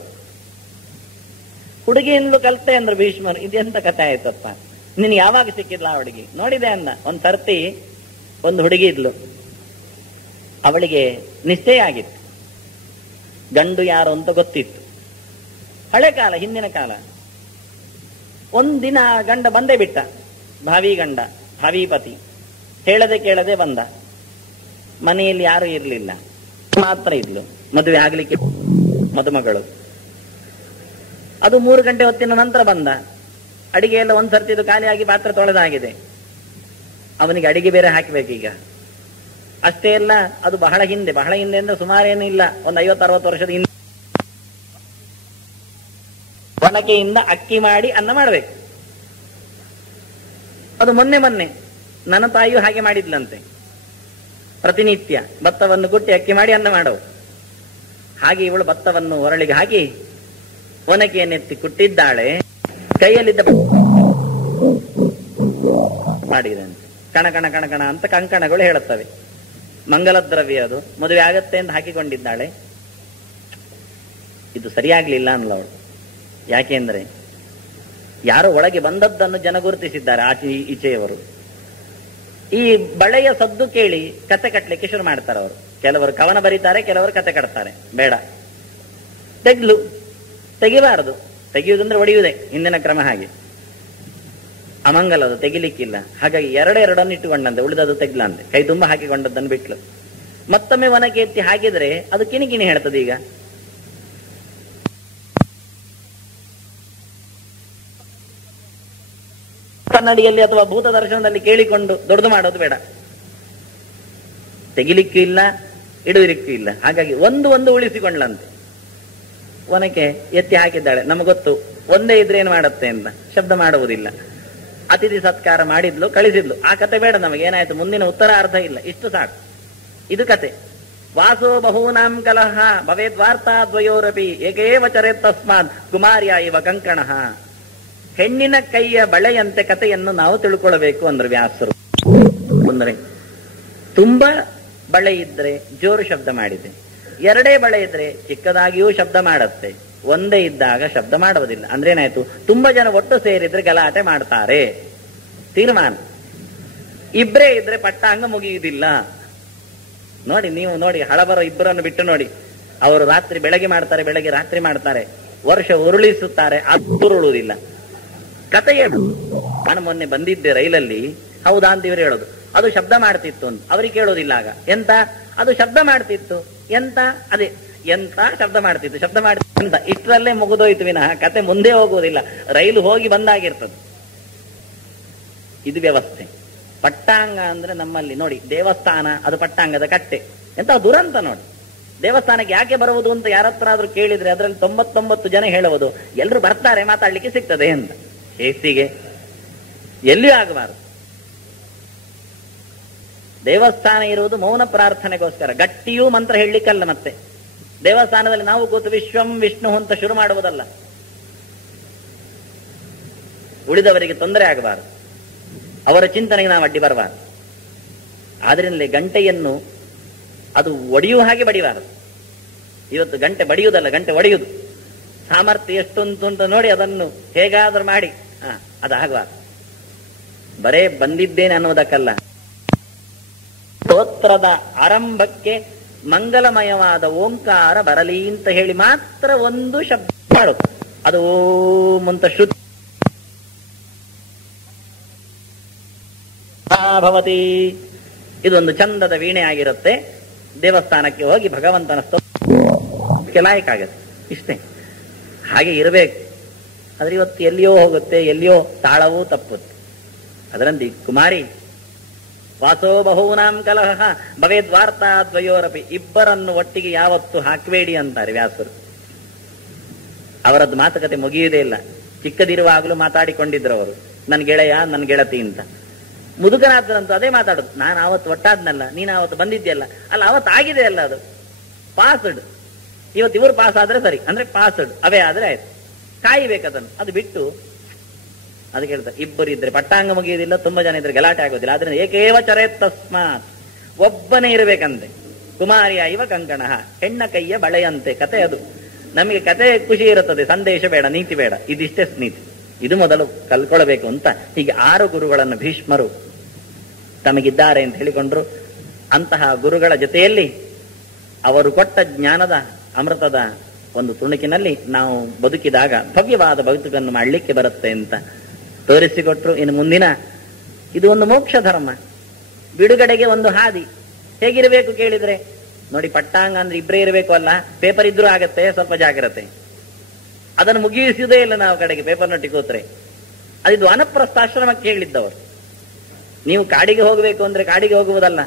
ಹುಡುಗಿಯಿಂದಲೂ ಕಲ್ತೆ ಅಂದ್ರೆ ಭೀಷ್ಮರು, ಇದೆಂತ ಕಥೆ ಆಯ್ತಪ್ಪ, ನೀನು ಯಾವಾಗ ಸಿಕ್ಕಿದ್ಲ ಆ ಹುಡುಗಿ? ನೋಡಿದೆ ಅಂದ. ಒಂದ್ ಸರ್ತಿ ಒಂದು ಹುಡುಗಿ ಇದ್ಲು, ಅವಳಿಗೆ ನಿಶ್ಚಯ ಆಗಿತ್ತು. ಗಂಡು ಯಾರು ಅಂತ ಗೊತ್ತಿತ್ತು. ಹಳೆ ಕಾಲ, ಹಿಂದಿನ ಕಾಲ. ಒಂದಿನ ಗಂಡ ಬಂದೇ ಬಿಟ್ಟ, ಭಾವಿ ಗಂಡ, ಭಾವಿಪತಿ. ಹೇಳದೆ ಕೇಳದೆ ಬಂದ. ಮನೆಯಲ್ಲಿ ಯಾರು ಇರಲಿಲ್ಲ, ಮಾತ್ರ ಇದ್ಲು. ಮದುವೆ ಆಗ್ಲಿಕ್ಕೆ ಮದುಮಗಳು. ಅದು 3 ಗಂಟೆ ಹೊತ್ತಿನ ನಂತರ ಬಂದ. ಅಡಿಗೆ ಎಲ್ಲ ಒಂದ್ಸರ್ತಿ ಇದು ಖಾಲಿಯಾಗಿ ಪಾತ್ರ ತೊಳೆದಾಗಿದೆ. ಅವನಿಗೆ ಅಡಿಗೆ ಬೇರೆ ಹಾಕಬೇಕೀಗ. ಅಷ್ಟೇ ಎಲ್ಲ ಅದು ಬಹಳ ಹಿಂದೆ ಅಂದ್ರೆ ಸುಮಾರೇನು ಇಲ್ಲ, ಒಂದು 50-60 ವರ್ಷದ ಹಿಂದೆ. ಒಣಕೆಯಿಂದ ಅಕ್ಕಿ ಮಾಡಿ ಅನ್ನ ಮಾಡಬೇಕು. ಅದು ಮೊನ್ನೆ ನನ್ನ ತಾಯಿಯು ಹಾಗೆ ಮಾಡಿದ್ಲಂತೆ. ಪ್ರತಿನಿತ್ಯ ಭತ್ತವನ್ನು ಕುಟ್ಟಿ ಅಕ್ಕಿ ಮಾಡಿ ಅನ್ನ ಮಾಡವು. ಹಾಗೆ ಇವಳು ಭತ್ತವನ್ನು ಹೊರಳಿಗೆ ಹಾಕಿ ಒನಕೆಯನ್ನೆತ್ತಿ ಕುಟ್ಟಿದ್ದಾಳೆ. ಕೈಯಲ್ಲಿದ್ದ ಮಾಡಿದಂತೆ ಕಣ ಕಣ ಕಣ ಕಣ ಅಂತ ಕಂಕಣಗಳು ಹೇಳುತ್ತವೆ. ಮಂಗಲ ದ್ರವ್ಯ ಅದು. ಮದುವೆ ಆಗತ್ತೆ ಅಂತ ಹಾಕಿಕೊಂಡಿದ್ದಾಳೆ. ಇದು ಸರಿಯಾಗ್ಲಿಲ್ಲ ಅನ್ನಲವಳು. ಯಾಕೆಂದ್ರೆ ಯಾರೋ ಒಳಗೆ ಬಂದದ್ದನ್ನು ಜನ ಗುರುತಿಸಿದ್ದಾರೆ, ಆಚೆ ಈಚೆಯವರು. ಈ ಬಳೆಯ ಸದ್ದು ಕೇಳಿ ಕತೆ ಕಟ್ಟಲಿಕ್ಕೆ ಶುರು ಮಾಡ್ತಾರೆ ಅವರು. ಕೆಲವರು ಕವನ ಬರೀತಾರೆ, ಕೆಲವರು ಕತೆ ಕಟ್ತಾರೆ. ಬೇಡ, ತೆಗಿಬಾರದು. ತೆಗೆಯುವುದಂದ್ರೆ ಒಡೆಯುವುದೇ ಹಿಂದಿನ ಕ್ರಮ. ಹಾಗೆ ಅಮಂಗಲದು, ತೆಗಿಲಿಕ್ಕಿಲ್ಲ. ಹಾಗಾಗಿ ಎರಡನ್ನು ಇಟ್ಟುಕೊಂಡಂತೆ, ಉಳಿದದು ತೆಗ್ಲಂತೆ. ಕೈ ತುಂಬ ಹಾಕಿಕೊಂಡದ್ದನ್ನು ಬಿಟ್ಲು. ಮತ್ತೊಮ್ಮೆ ಒನಕೆ ಎತ್ತಿ ಹಾಕಿದ್ರೆ ಅದು ಕಿಣಿಕಿಣಿ ಹೇಳ್ತದೆ. ಈಗ ಕನ್ನಡಿಯಲ್ಲಿ ಅಥವಾ ಭೂತ ದರ್ಶನದಲ್ಲಿ ಕೇಳಿಕೊಂಡು ದೊಡ್ಡದು ಮಾಡೋದು ಬೇಡ. ತೆಗಿಲಿಕ್ಕೂ ಇಲ್ಲ, ಇಡುವುದಕ್ಕೂ ಇಲ್ಲ. ಹಾಗಾಗಿ ಒಂದು ಉಳಿಸಿಕೊಂಡ್ಲಂತೆ. ಒನಕೆ ಎತ್ತಿ ಹಾಕಿದ್ದಾಳೆ. ನಮಗೊತ್ತು ಒಂದೇ ಇದ್ರೆ ಏನು ಮಾಡತ್ತೆ ಅಂತ. ಶಬ್ದ ಮಾಡುವುದಿಲ್ಲ. ಅತಿಥಿ ಸತ್ಕಾರ ಮಾಡಿದ್ಲು, ಕಳಿಸಿದ್ಲು. ಆ ಕತೆ ಬೇಡ ನಮಗೆ, ಏನಾಯ್ತು ಮುಂದಿನ ಉತ್ತರ ಅರ್ಥ ಇಲ್ಲ, ಇಷ್ಟು ಸಾಕು. ಇದು ಕತೆ. ವಾಸೋ ಬಹೂನಾಂ ಕಲಹ ಭವೇದ್ವಾರ್ತಾ ದ್ವಯೋರಪಿ ಏಕೇವ ಚರೇತ್ ತಸ್ಮಾತ್ ಕುಮಾರ್ಯ ಇವ ಕಂಕಣಃ. ಹೆಣ್ಣಿನ ಕೈಯ ಬಳೆಯಂತೆ ಕಥೆಯನ್ನು ನಾವು ತಿಳ್ಕೊಳ್ಬೇಕು ಅಂದ್ರು ವ್ಯಾಸರು. ಅಂದ್ರೆ ತುಂಬಾ ಬಳೆ ಇದ್ರೆ ಜೋರು ಶಬ್ದ ಮಾಡಿದೆ, ಎರಡೇ ಬಳೆ ಇದ್ರೆ ಚಿಕ್ಕದಾಗಿಯೂ ಶಬ್ದ ಮಾಡತ್ತೆ, ಒಂದೇ ಇದ್ದಾಗ ಶಬ್ದ ಮಾಡುವುದಿಲ್ಲ. ಅಂದ್ರೆ ಏನಾಯ್ತು, ತುಂಬಾ ಜನ ಒಟ್ಟು ಸೇರಿದ್ರೆ ಗಲಾಟೆ ಮಾಡ್ತಾರೆ. ತೀರ್ಮಾನ. ಇಬ್ರೇ ಇದ್ರೆ ಪಟ್ಟಾಂಗ ಮುಗಿಯುವುದಿಲ್ಲ. ನೋಡಿ, ನೀವು ನೋಡಿ, ಹಳಬರ ಇಬ್ಬರನ್ನು ಬಿಟ್ಟು ನೋಡಿ, ಅವರು ರಾತ್ರಿ ಬೆಳಗ್ಗೆ ಮಾಡ್ತಾರೆ, ಬೆಳಗ್ಗೆ ರಾತ್ರಿ ಮಾಡ್ತಾರೆ, ವರ್ಷ ಉರುಳಿಸುತ್ತಾರೆ, ಅದು ಉರುಳುವುದಿಲ್ಲ. ಕಥೆಯೇ. ನಾನು ಮೊನ್ನೆ ಬಂದಿದ್ದೆ ರೈಲಲ್ಲಿ, ಹೌದಾ ಅಂತ ಇವರು ಹೇಳೋದು, ಅದು ಶಬ್ದ ಮಾಡ್ತಿತ್ತು ಅಂತ. ಅವ್ರಿಗೆ ಕೇಳೋದಿಲ್ಲ ಆಗ, ಎಂತ ಅದು ಶಬ್ದ ಮಾಡ್ತಿತ್ತು, ಎಂತ ಅದೇ ಎಂತ ಶಬ್ದ ಮಾಡ್ತಿತ್ತು, ಶಬ್ದ ಮಾಡ್ತಿತ್ತು ಅಂತ. ಇಷ್ಟರಲ್ಲೇ ಮುಗಿದೋಯ್ತು ವಿನಃ ಕತೆ ಮುಂದೆ ಹೋಗುವುದಿಲ್ಲ, ರೈಲು ಹೋಗಿ ಬಂದಾಗಿರ್ತದೆ. ಇದು ವ್ಯವಸ್ಥೆ. ಪಟ್ಟಾಂಗ ಅಂದ್ರೆ ನಮ್ಮಲ್ಲಿ ನೋಡಿ, ದೇವಸ್ಥಾನ ಅದು ಪಟ್ಟಾಂಗದ ಕಟ್ಟೆ. ಎಂತ ದುರಂತ ನೋಡಿ. ದೇವಸ್ಥಾನಕ್ಕೆ ಯಾಕೆ ಬರುವುದು ಅಂತ ಯಾರತ್ರ ಆದ್ರೂ ಕೇಳಿದ್ರೆ ಅದರಲ್ಲಿ 99 ಜನ ಹೇಳುವುದು ಎಲ್ಲರೂ ಬರ್ತಾರೆ, ಮಾತಾಡ್ಲಿಕ್ಕೆ ಸಿಗ್ತದೆ ಅಂತ. ಹೇಸಿಗೆ ಎಲ್ಲಿಯೂ ಆಗಬಾರದು. ದೇವಸ್ಥಾನ ಇರುವುದು ಮೌನ ಪ್ರಾರ್ಥನೆಗೋಸ್ಕರ, ಗಟ್ಟಿಯೂ ಮಂತ್ರ ಹೇಳಲಿಕ್ಕಲ್ಲ. ಮತ್ತೆ ದೇವಸ್ಥಾನದಲ್ಲಿ ನಾವು ಕೂತು ವಿಶ್ವಂ ವಿಷ್ಣು ಅಂತ ಶುರು ಮಾಡುವುದಲ್ಲ. ಉಳಿದವರಿಗೆ ತೊಂದರೆ ಆಗಬಾರದು, ಅವರ ಚಿಂತನೆಗೆ ನಾವು ಅಡ್ಡಿ ಬರಬಾರದು. ಆದ್ರಿಂದಲೇ ಗಂಟೆಯನ್ನು ಅದು ಒಡೆಯುವ ಹಾಗೆ ಬಡಿಬಾರದು. ಇವತ್ತು ಗಂಟೆ ಬಡಿಯುವುದಲ್ಲ, ಗಂಟೆ ಒಡೆಯುವುದು. ಸಾಮರ್ಥ್ಯ ಎಷ್ಟು ಅಂತ ನೋಡಿ ಅದನ್ನು ಹೇಗಾದ್ರೂ ಮಾಡಿ ಅದಾಗಬಾರದು. ಬರೇ ಬಂದಿದ್ದೇನೆ ಅನ್ನೋದಕ್ಕಲ್ಲ. ಸ್ತೋತ್ರದ ಆರಂಭಕ್ಕೆ ಮಂಗಲಮಯವಾದ ಓಂಕಾರ ಬರಲಿ ಅಂತ ಹೇಳಿ ಮಾತ್ರ ಒಂದು ಶಬ್ದ ಮಾಡೋದು, ಅದು ಓಂ ಅಂತ ಶ್ರುತಿ ಭವತಿ. ಇದೊಂದು ಚಂದದ ವೀಣೆ ಆಗಿರುತ್ತೆ. ದೇವಸ್ಥಾನಕ್ಕೆ ಹೋಗಿ ಭಗವಂತನ ಸ್ತೋತ್ರಕ್ಕೆ ಲಾಯಕ್ಕಾಗತ್ತೆ, ಇಷ್ಟೇ. ಹಾಗೆ ಇರಬೇಕು. ಆದ್ರೆ ಇವತ್ತು ಎಲ್ಲಿಯೋ ಹೋಗುತ್ತೆ, ಎಲ್ಲಿಯೋ ತಾಳವೂ ತಪ್ಪುತ್ತೆ. ಅದರಂತೆ ಕುಮಾರಿ ವಾಸೋ ಬಹೂನಾಂ ಕಲಹ ಭವೇದ್ವಾರ್ತಾ ದ್ವಯೋರಪಿ. ಇಬ್ಬರನ್ನು ಒಟ್ಟಿಗೆ ಯಾವತ್ತು ಹಾಕಬೇಡಿ ಅಂತಾರೆ ವ್ಯಾಸರು. ಅವರದ್ದು ಮಾತುಕತೆ ಮುಗಿಯುವುದೇ ಇಲ್ಲ. ಚಿಕ್ಕದಿರುವಾಗಲೂ ಮಾತಾಡಿಕೊಂಡಿದ್ರು ಅವರು, ನನ್ನ ಗೆಳೆಯ ನನ್ನ ಗೆಳತಿ ಅಂತ. ಮುದುಕನಾದ್ರಂತೂ ಅದೇ ಮಾತಾಡುದು, ನಾನು ಆವತ್ತು ಒಟ್ಟಾದ್ನಲ್ಲ, ನೀನು ಆವತ್ತು ಬಂದಿದ್ಯಲ್ಲ, ಅಲ್ಲ ಅವತ್ತು ಆಗಿದೆ ಅಲ್ಲ, ಅದು ಪಾಸ್ಡ್. ಇವತ್ತು ಇವರು ಪಾಸ್ ಆದ್ರೆ ಸರಿ, ಅಂದ್ರೆ ಪಾಸ್ಡ್ ಅವೇ ಆದ್ರೆ ಆಯ್ತು. ಕಾಯಿಬೇಕದನ್ನು. ಅದು ಬಿಟ್ಟು ಅದಕ್ಕೆ ಹೇಳ್ತಾರೆ, ಇಬ್ಬರು ಇದ್ರೆ ಪಟ್ಟಾಂಗ ಮುಗಿಯುವುದಿಲ್ಲ, ತುಂಬಾ ಜನ ಇದ್ರೆ ಗಲಾಟೆ ಆಗೋದಿಲ್ಲ. ಆದ್ರಿಂದ ಏಕೇವ ಚರೇತ್ ತಸ್ಮಾತ್, ಒಬ್ಬನೇ ಇರಬೇಕಂತೆ. ಕುಮಾರಿಯ ಇವ ಕಂಕಣ, ಹೆಣ್ಣ ಕೈಯ ಬಳೆಯಂತೆ. ಕತೆ ಅದು. ನಮಗೆ ಕತೆ ಖುಷಿ ಇರುತ್ತದೆ, ಸಂದೇಶ ಬೇಡ, ನೀತಿ ಬೇಡ. ಇದಿಷ್ಟೇ ನೀತಿ. ಇದು ಮೊದಲು ಕಲ್ಕೊಳ್ಬೇಕು ಅಂತ. ಹೀಗೆ 6 ಗುರುಗಳನ್ನು ಭೀಷ್ಮರು ತಮಗಿದ್ದಾರೆ ಅಂತ ಹೇಳಿಕೊಂಡ್ರು. ಅಂತಹ ಗುರುಗಳ ಜೊತೆಯಲ್ಲಿ ಅವರು ಕೊಟ್ಟ ಜ್ಞಾನದ ಅಮೃತದ ಒಂದು ತುಣುಕಿನಲ್ಲಿ ನಾವು ಬದುಕಿದಾಗ ಭವ್ಯವಾದ ಬದುಕನ್ನು ಮಾಡಲಿಕ್ಕೆ ಬರುತ್ತೆ ಅಂತ ತೋರಿಸಿಕೊಟ್ರು. ಇನ್ನು ಮುಂದಿನ ಇದು ಒಂದು ಮೋಕ್ಷ ಧರ್ಮ, ಬಿಡುಗಡೆಗೆ ಒಂದು ಹಾದಿ. ಹೇಗಿರಬೇಕು ಕೇಳಿದ್ರೆ ನೋಡಿ, ಪಟ್ಟಾಂಗ ಅಂದ್ರೆ ಇಬ್ಬರೇ ಇರಬೇಕು ಅಲ್ಲ, ಪೇಪರ್ ಇದ್ರೂ ಆಗತ್ತೆ, ಸ್ವಲ್ಪ ಜಾಗ್ರತೆ. ಅದನ್ನು ಮುಗಿಸುವುದೇ ಇಲ್ಲ ನಾವು ಕಡೆಗೆ ಪೇಪರ್ನೊಟ್ಟಿಗೆ ಕೂತ್ರೆ. ಅದಿದು ವಾನಪ್ರಸ್ಥಾಶ್ರಮಕ್ಕೆ ಹೇಳಿದ್ದವರು. ನೀವು ಕಾಡಿಗೆ ಹೋಗಬೇಕು ಅಂದ್ರೆ ಕಾಡಿಗೆ ಹೋಗುವುದಲ್ಲ,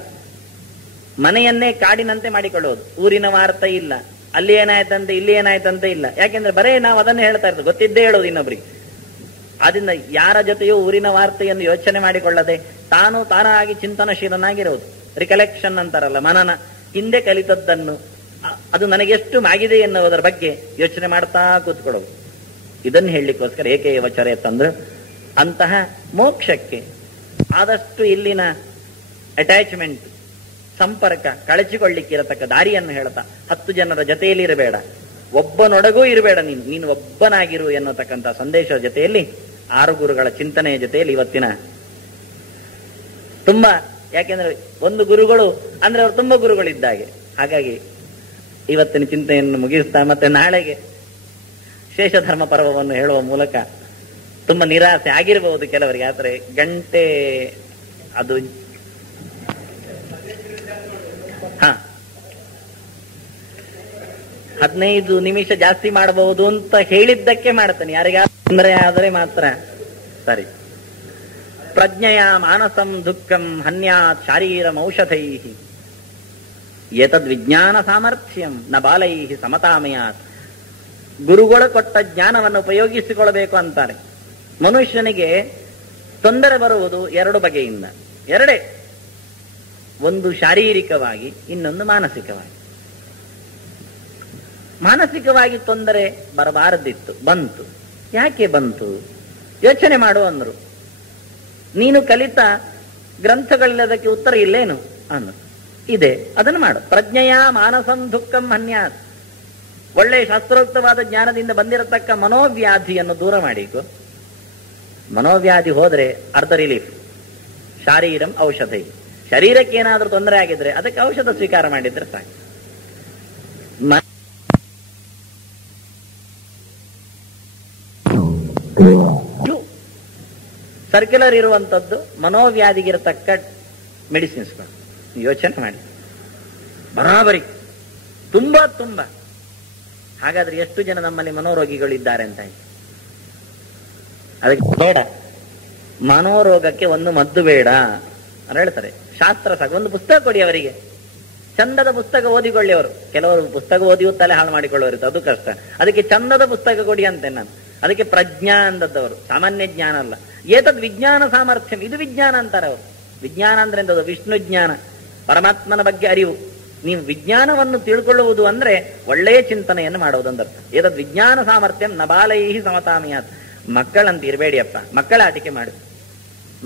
ಮನೆಯನ್ನೇ ಕಾಡಿನಂತೆ ಮಾಡಿಕೊಳ್ಳುವುದು. ಊರಿನ ವಾರ್ತೆ ಇಲ್ಲ, ಅಲ್ಲಿ ಏನಾಯ್ತಂತೆ ಇಲ್ಲಿ ಏನಾಯ್ತಂತೆ ಇಲ್ಲ. ಯಾಕೆಂದ್ರೆ ಬರೇ ನಾವು ಅದನ್ನೇ ಹೇಳ್ತಾ ಇರ್ತೇವೆ, ಗೊತ್ತಿದ್ದೇ ಹೇಳೋದು ಇನ್ನೊಬ್ರಿಗೆ. ಆದ್ರಿಂದ ಯಾರ ಜೊತೆಯೂ ಊರಿನ ವಾರ್ತೆಯನ್ನು ಯೋಚನೆ ಮಾಡಿಕೊಳ್ಳದೆ ತಾನಾಗಿ ಚಿಂತನಶೀಲನಾಗಿರುವುದು. ರಿಕಲೆಕ್ಷನ್ ಅಂತಾರಲ್ಲ, ಮನನ. ಹಿಂದೆ ಕಲಿತದ್ದನ್ನು ಅದು ನನಗೆಷ್ಟು ಆಗಿದೆ ಎನ್ನುವುದರ ಬಗ್ಗೆ ಯೋಚನೆ ಮಾಡ್ತಾ ಕೂತ್ಕೊಳ್ಳೋದು. ಇದನ್ನು ಹೇಳಲಿಕ್ಕೋಸ್ಕರ ಏಕೇವ ಚರೇತ್ ತಂದ್ರು. ಅಂತಹ ಮೋಕ್ಷಕ್ಕೆ ಆದಷ್ಟು ಇಲ್ಲಿನ ಅಟ್ಯಾಚ್ಮೆಂಟ್, ಸಂಪರ್ಕ ಕಳಚಿಕೊಳ್ಳಿಕ್ಕಿರತಕ್ಕ ದಾರಿಯನ್ನು ಹೇಳ್ತಾ, 10 ಜನರ ಜೊತೆಯಲ್ಲಿ ಇರಬೇಡ, ಒಬ್ಬನೊಡಗೂ ಇರಬೇಡ, ನೀನು ಒಬ್ಬನಾಗಿರು ಎನ್ನತಕ್ಕಂಥ ಸಂದೇಶದ ಜೊತೆಯಲ್ಲಿ 6 ಗುರುಗಳ ಚಿಂತನೆಯ ಜೊತೆಯಲ್ಲಿ ಇವತ್ತಿನ ತುಂಬಾ, ಯಾಕೆಂದ್ರೆ ಒಂದು ಗುರುಗಳು ಅಂದ್ರೆ ಅವರು ತುಂಬಾ ಗುರುಗಳಿದ್ದಾಗೆ. ಹಾಗಾಗಿ ಇವತ್ತಿನ ಚಿಂತೆಯನ್ನು ಮುಗಿಸ್ತಾ ಮತ್ತೆ ನಾಳೆಗೆ ಶೇಷಧರ್ಮ ಪರ್ವವನ್ನು ಹೇಳುವ ಮೂಲಕ ತುಂಬಾ ನಿರಾಸೆ ಆಗಿರಬಹುದು ಕೆಲವರಿಗೆ. ಆದ್ರೆ ಗಂಟೆ ಅದು 15 ನಿಮಿಷ ಜಾಸ್ತಿ ಮಾಡಬಹುದು ಅಂತ ಹೇಳಿದ್ದಕ್ಕೆ ಮಾಡ್ತಾನೆ. ಯಾರಿಗಾದ್ರೂ ತೊಂದರೆ ಆದರೆ ಮಾತ್ರ ಸರಿ. ಪ್ರಜ್ಞೆಯ ಮಾನಸಂ ದುಃಖಂ ಹನ್ಯಾತ್ ಶಾರೀರಂ ಔಷಧೈ ಏತದ್ ವಿಜ್ಞಾನ ಸಾಮರ್ಥ್ಯಂ ನ ಬಾಲೈ ಸಮತಾಮಯಾತ್. ಗುರುಗಳು ಕೊಟ್ಟ ಜ್ಞಾನವನ್ನು ಉಪಯೋಗಿಸಿಕೊಳ್ಳಬೇಕು ಅಂತಾರೆ. ಮನುಷ್ಯನಿಗೆ ತೊಂದರೆ ಬರುವುದು ಎರಡು ಬಗೆಯಿಂದ, ಎರಡೇ, ಒಂದು ಶಾರೀರಿಕವಾಗಿ, ಇನ್ನೊಂದು ಮಾನಸಿಕವಾಗಿ. ಮಾನಸಿಕವಾಗಿ ತೊಂದರೆ ಬರಬಾರದಿತ್ತು, ಬಂತು. ಯಾಕೆ ಬಂತು ಯೋಚನೆ ಮಾಡು ಅಂದ್ರು. ನೀನು ಕಲಿತ ಗ್ರಂಥಗಳಿಲ್ಲದಕ್ಕೆ ಉತ್ತರ ಇಲ್ಲೇನು ಅನ್ನು ಇದೆ, ಅದನ್ನು ಮಾಡು. ಪ್ರಜ್ಞೆಯ ಮಾನಸಂ ದುಃಖಂ ಹನ್ಯಾತ್. ಒಳ್ಳೆಯ ಶಾಸ್ತ್ರೋಕ್ತವಾದ ಜ್ಞಾನದಿಂದ ಬಂದಿರತಕ್ಕ ಮನೋವ್ಯಾಧಿಯನ್ನು ದೂರ ಮಾಡಿಕೊ. ಮನೋವ್ಯಾಧಿ ಹೋದ್ರೆ ಅರ್ಧ ರಿಲೀಫ್. ಶಾರೀರಂ ಔಷಧಿ. ಶರೀರಕ್ಕೆ ಏನಾದ್ರೂ ತೊಂದರೆ ಆಗಿದ್ರೆ ಅದಕ್ಕೆ ಔಷಧ ಸ್ವೀಕಾರ ಮಾಡಿದ್ರೆ ಸಾಕು. ಸರ್ಕ್ಯುಲರ್ ಇರುವಂತದ್ದು ಮನೋವ್ಯಾಧಿಗಿರತಕ್ಕ ಮೆಡಿಸಿನ್ಸ್ಗಳು. ಯೋಚನೆ ಮಾಡಿ, ಬರಾಬರಿ ತುಂಬಾ ತುಂಬಾ. ಹಾಗಾದ್ರೆ ಎಷ್ಟು ಜನ ನಮ್ಮಲ್ಲಿ ಮನೋರೋಗಿಗಳಿದ್ದಾರೆ ಅಂತ ಆಯ್ತು. ಅದಕ್ಕೆ ಬೇಡ, ಮನೋರೋಗಕ್ಕೆ ಒಂದು ಮದ್ದು ಬೇಡ ಅಂತ ಹೇಳ್ತಾರೆ. ಶಾಸ್ತ್ರ ಸಾಕು, ಒಂದು ಪುಸ್ತಕ ಕೊಡಿ ಅವರಿಗೆ, ಚಂದದ ಪುಸ್ತಕ ಓದಿಕೊಳ್ಳಿ. ಅವರು ಕೆಲವರು ಪುಸ್ತಕ ಓದಿಯೂ ತಲೆ ಹಾಳು ಮಾಡಿಕೊಳ್ಳೋರು, ಅದು ಕಷ್ಟ. ಅದಕ್ಕೆ ಚಂದದ ಪುಸ್ತಕ ಕೊಡಿ ಅಂತೆ ನಾನು. ಅದಕ್ಕೆ ಪ್ರಜ್ಞಾ ಅಂದದ್ದವರು, ಸಾಮಾನ್ಯ ಜ್ಞಾನ ಅಲ್ಲ. ಏತದ್ ವಿಜ್ಞಾನ ಸಾಮರ್ಥ್ಯಂ, ಇದು ವಿಜ್ಞಾನ ಅಂತಾರೆ ಅವರು. ವಿಜ್ಞಾನ ಅಂದ್ರೆ ಎಂತದ್ದು? ವಿಷ್ಣು ಜ್ಞಾನ, ಪರಮಾತ್ಮನ ಬಗ್ಗೆ ಅರಿವು. ನೀವು ವಿಜ್ಞಾನವನ್ನು ತಿಳ್ಕೊಳ್ಳುವುದು ಅಂದ್ರೆ ಒಳ್ಳೆಯ ಚಿಂತನೆಯನ್ನು ಮಾಡುವುದಂದರ್ಥ. ಏತದ್ ವಿಜ್ಞಾನ ಸಾಮರ್ಥ್ಯಂ ನಬಾಲೈಹಿ ಸಮತಾಮಿಯಾತ್. ಮಕ್ಕಳಂತ ಇರಬೇಡಿಯಪ್ಪ, ಮಕ್ಕಳ ಆಟಿಕೆ ಮಾಡಿ.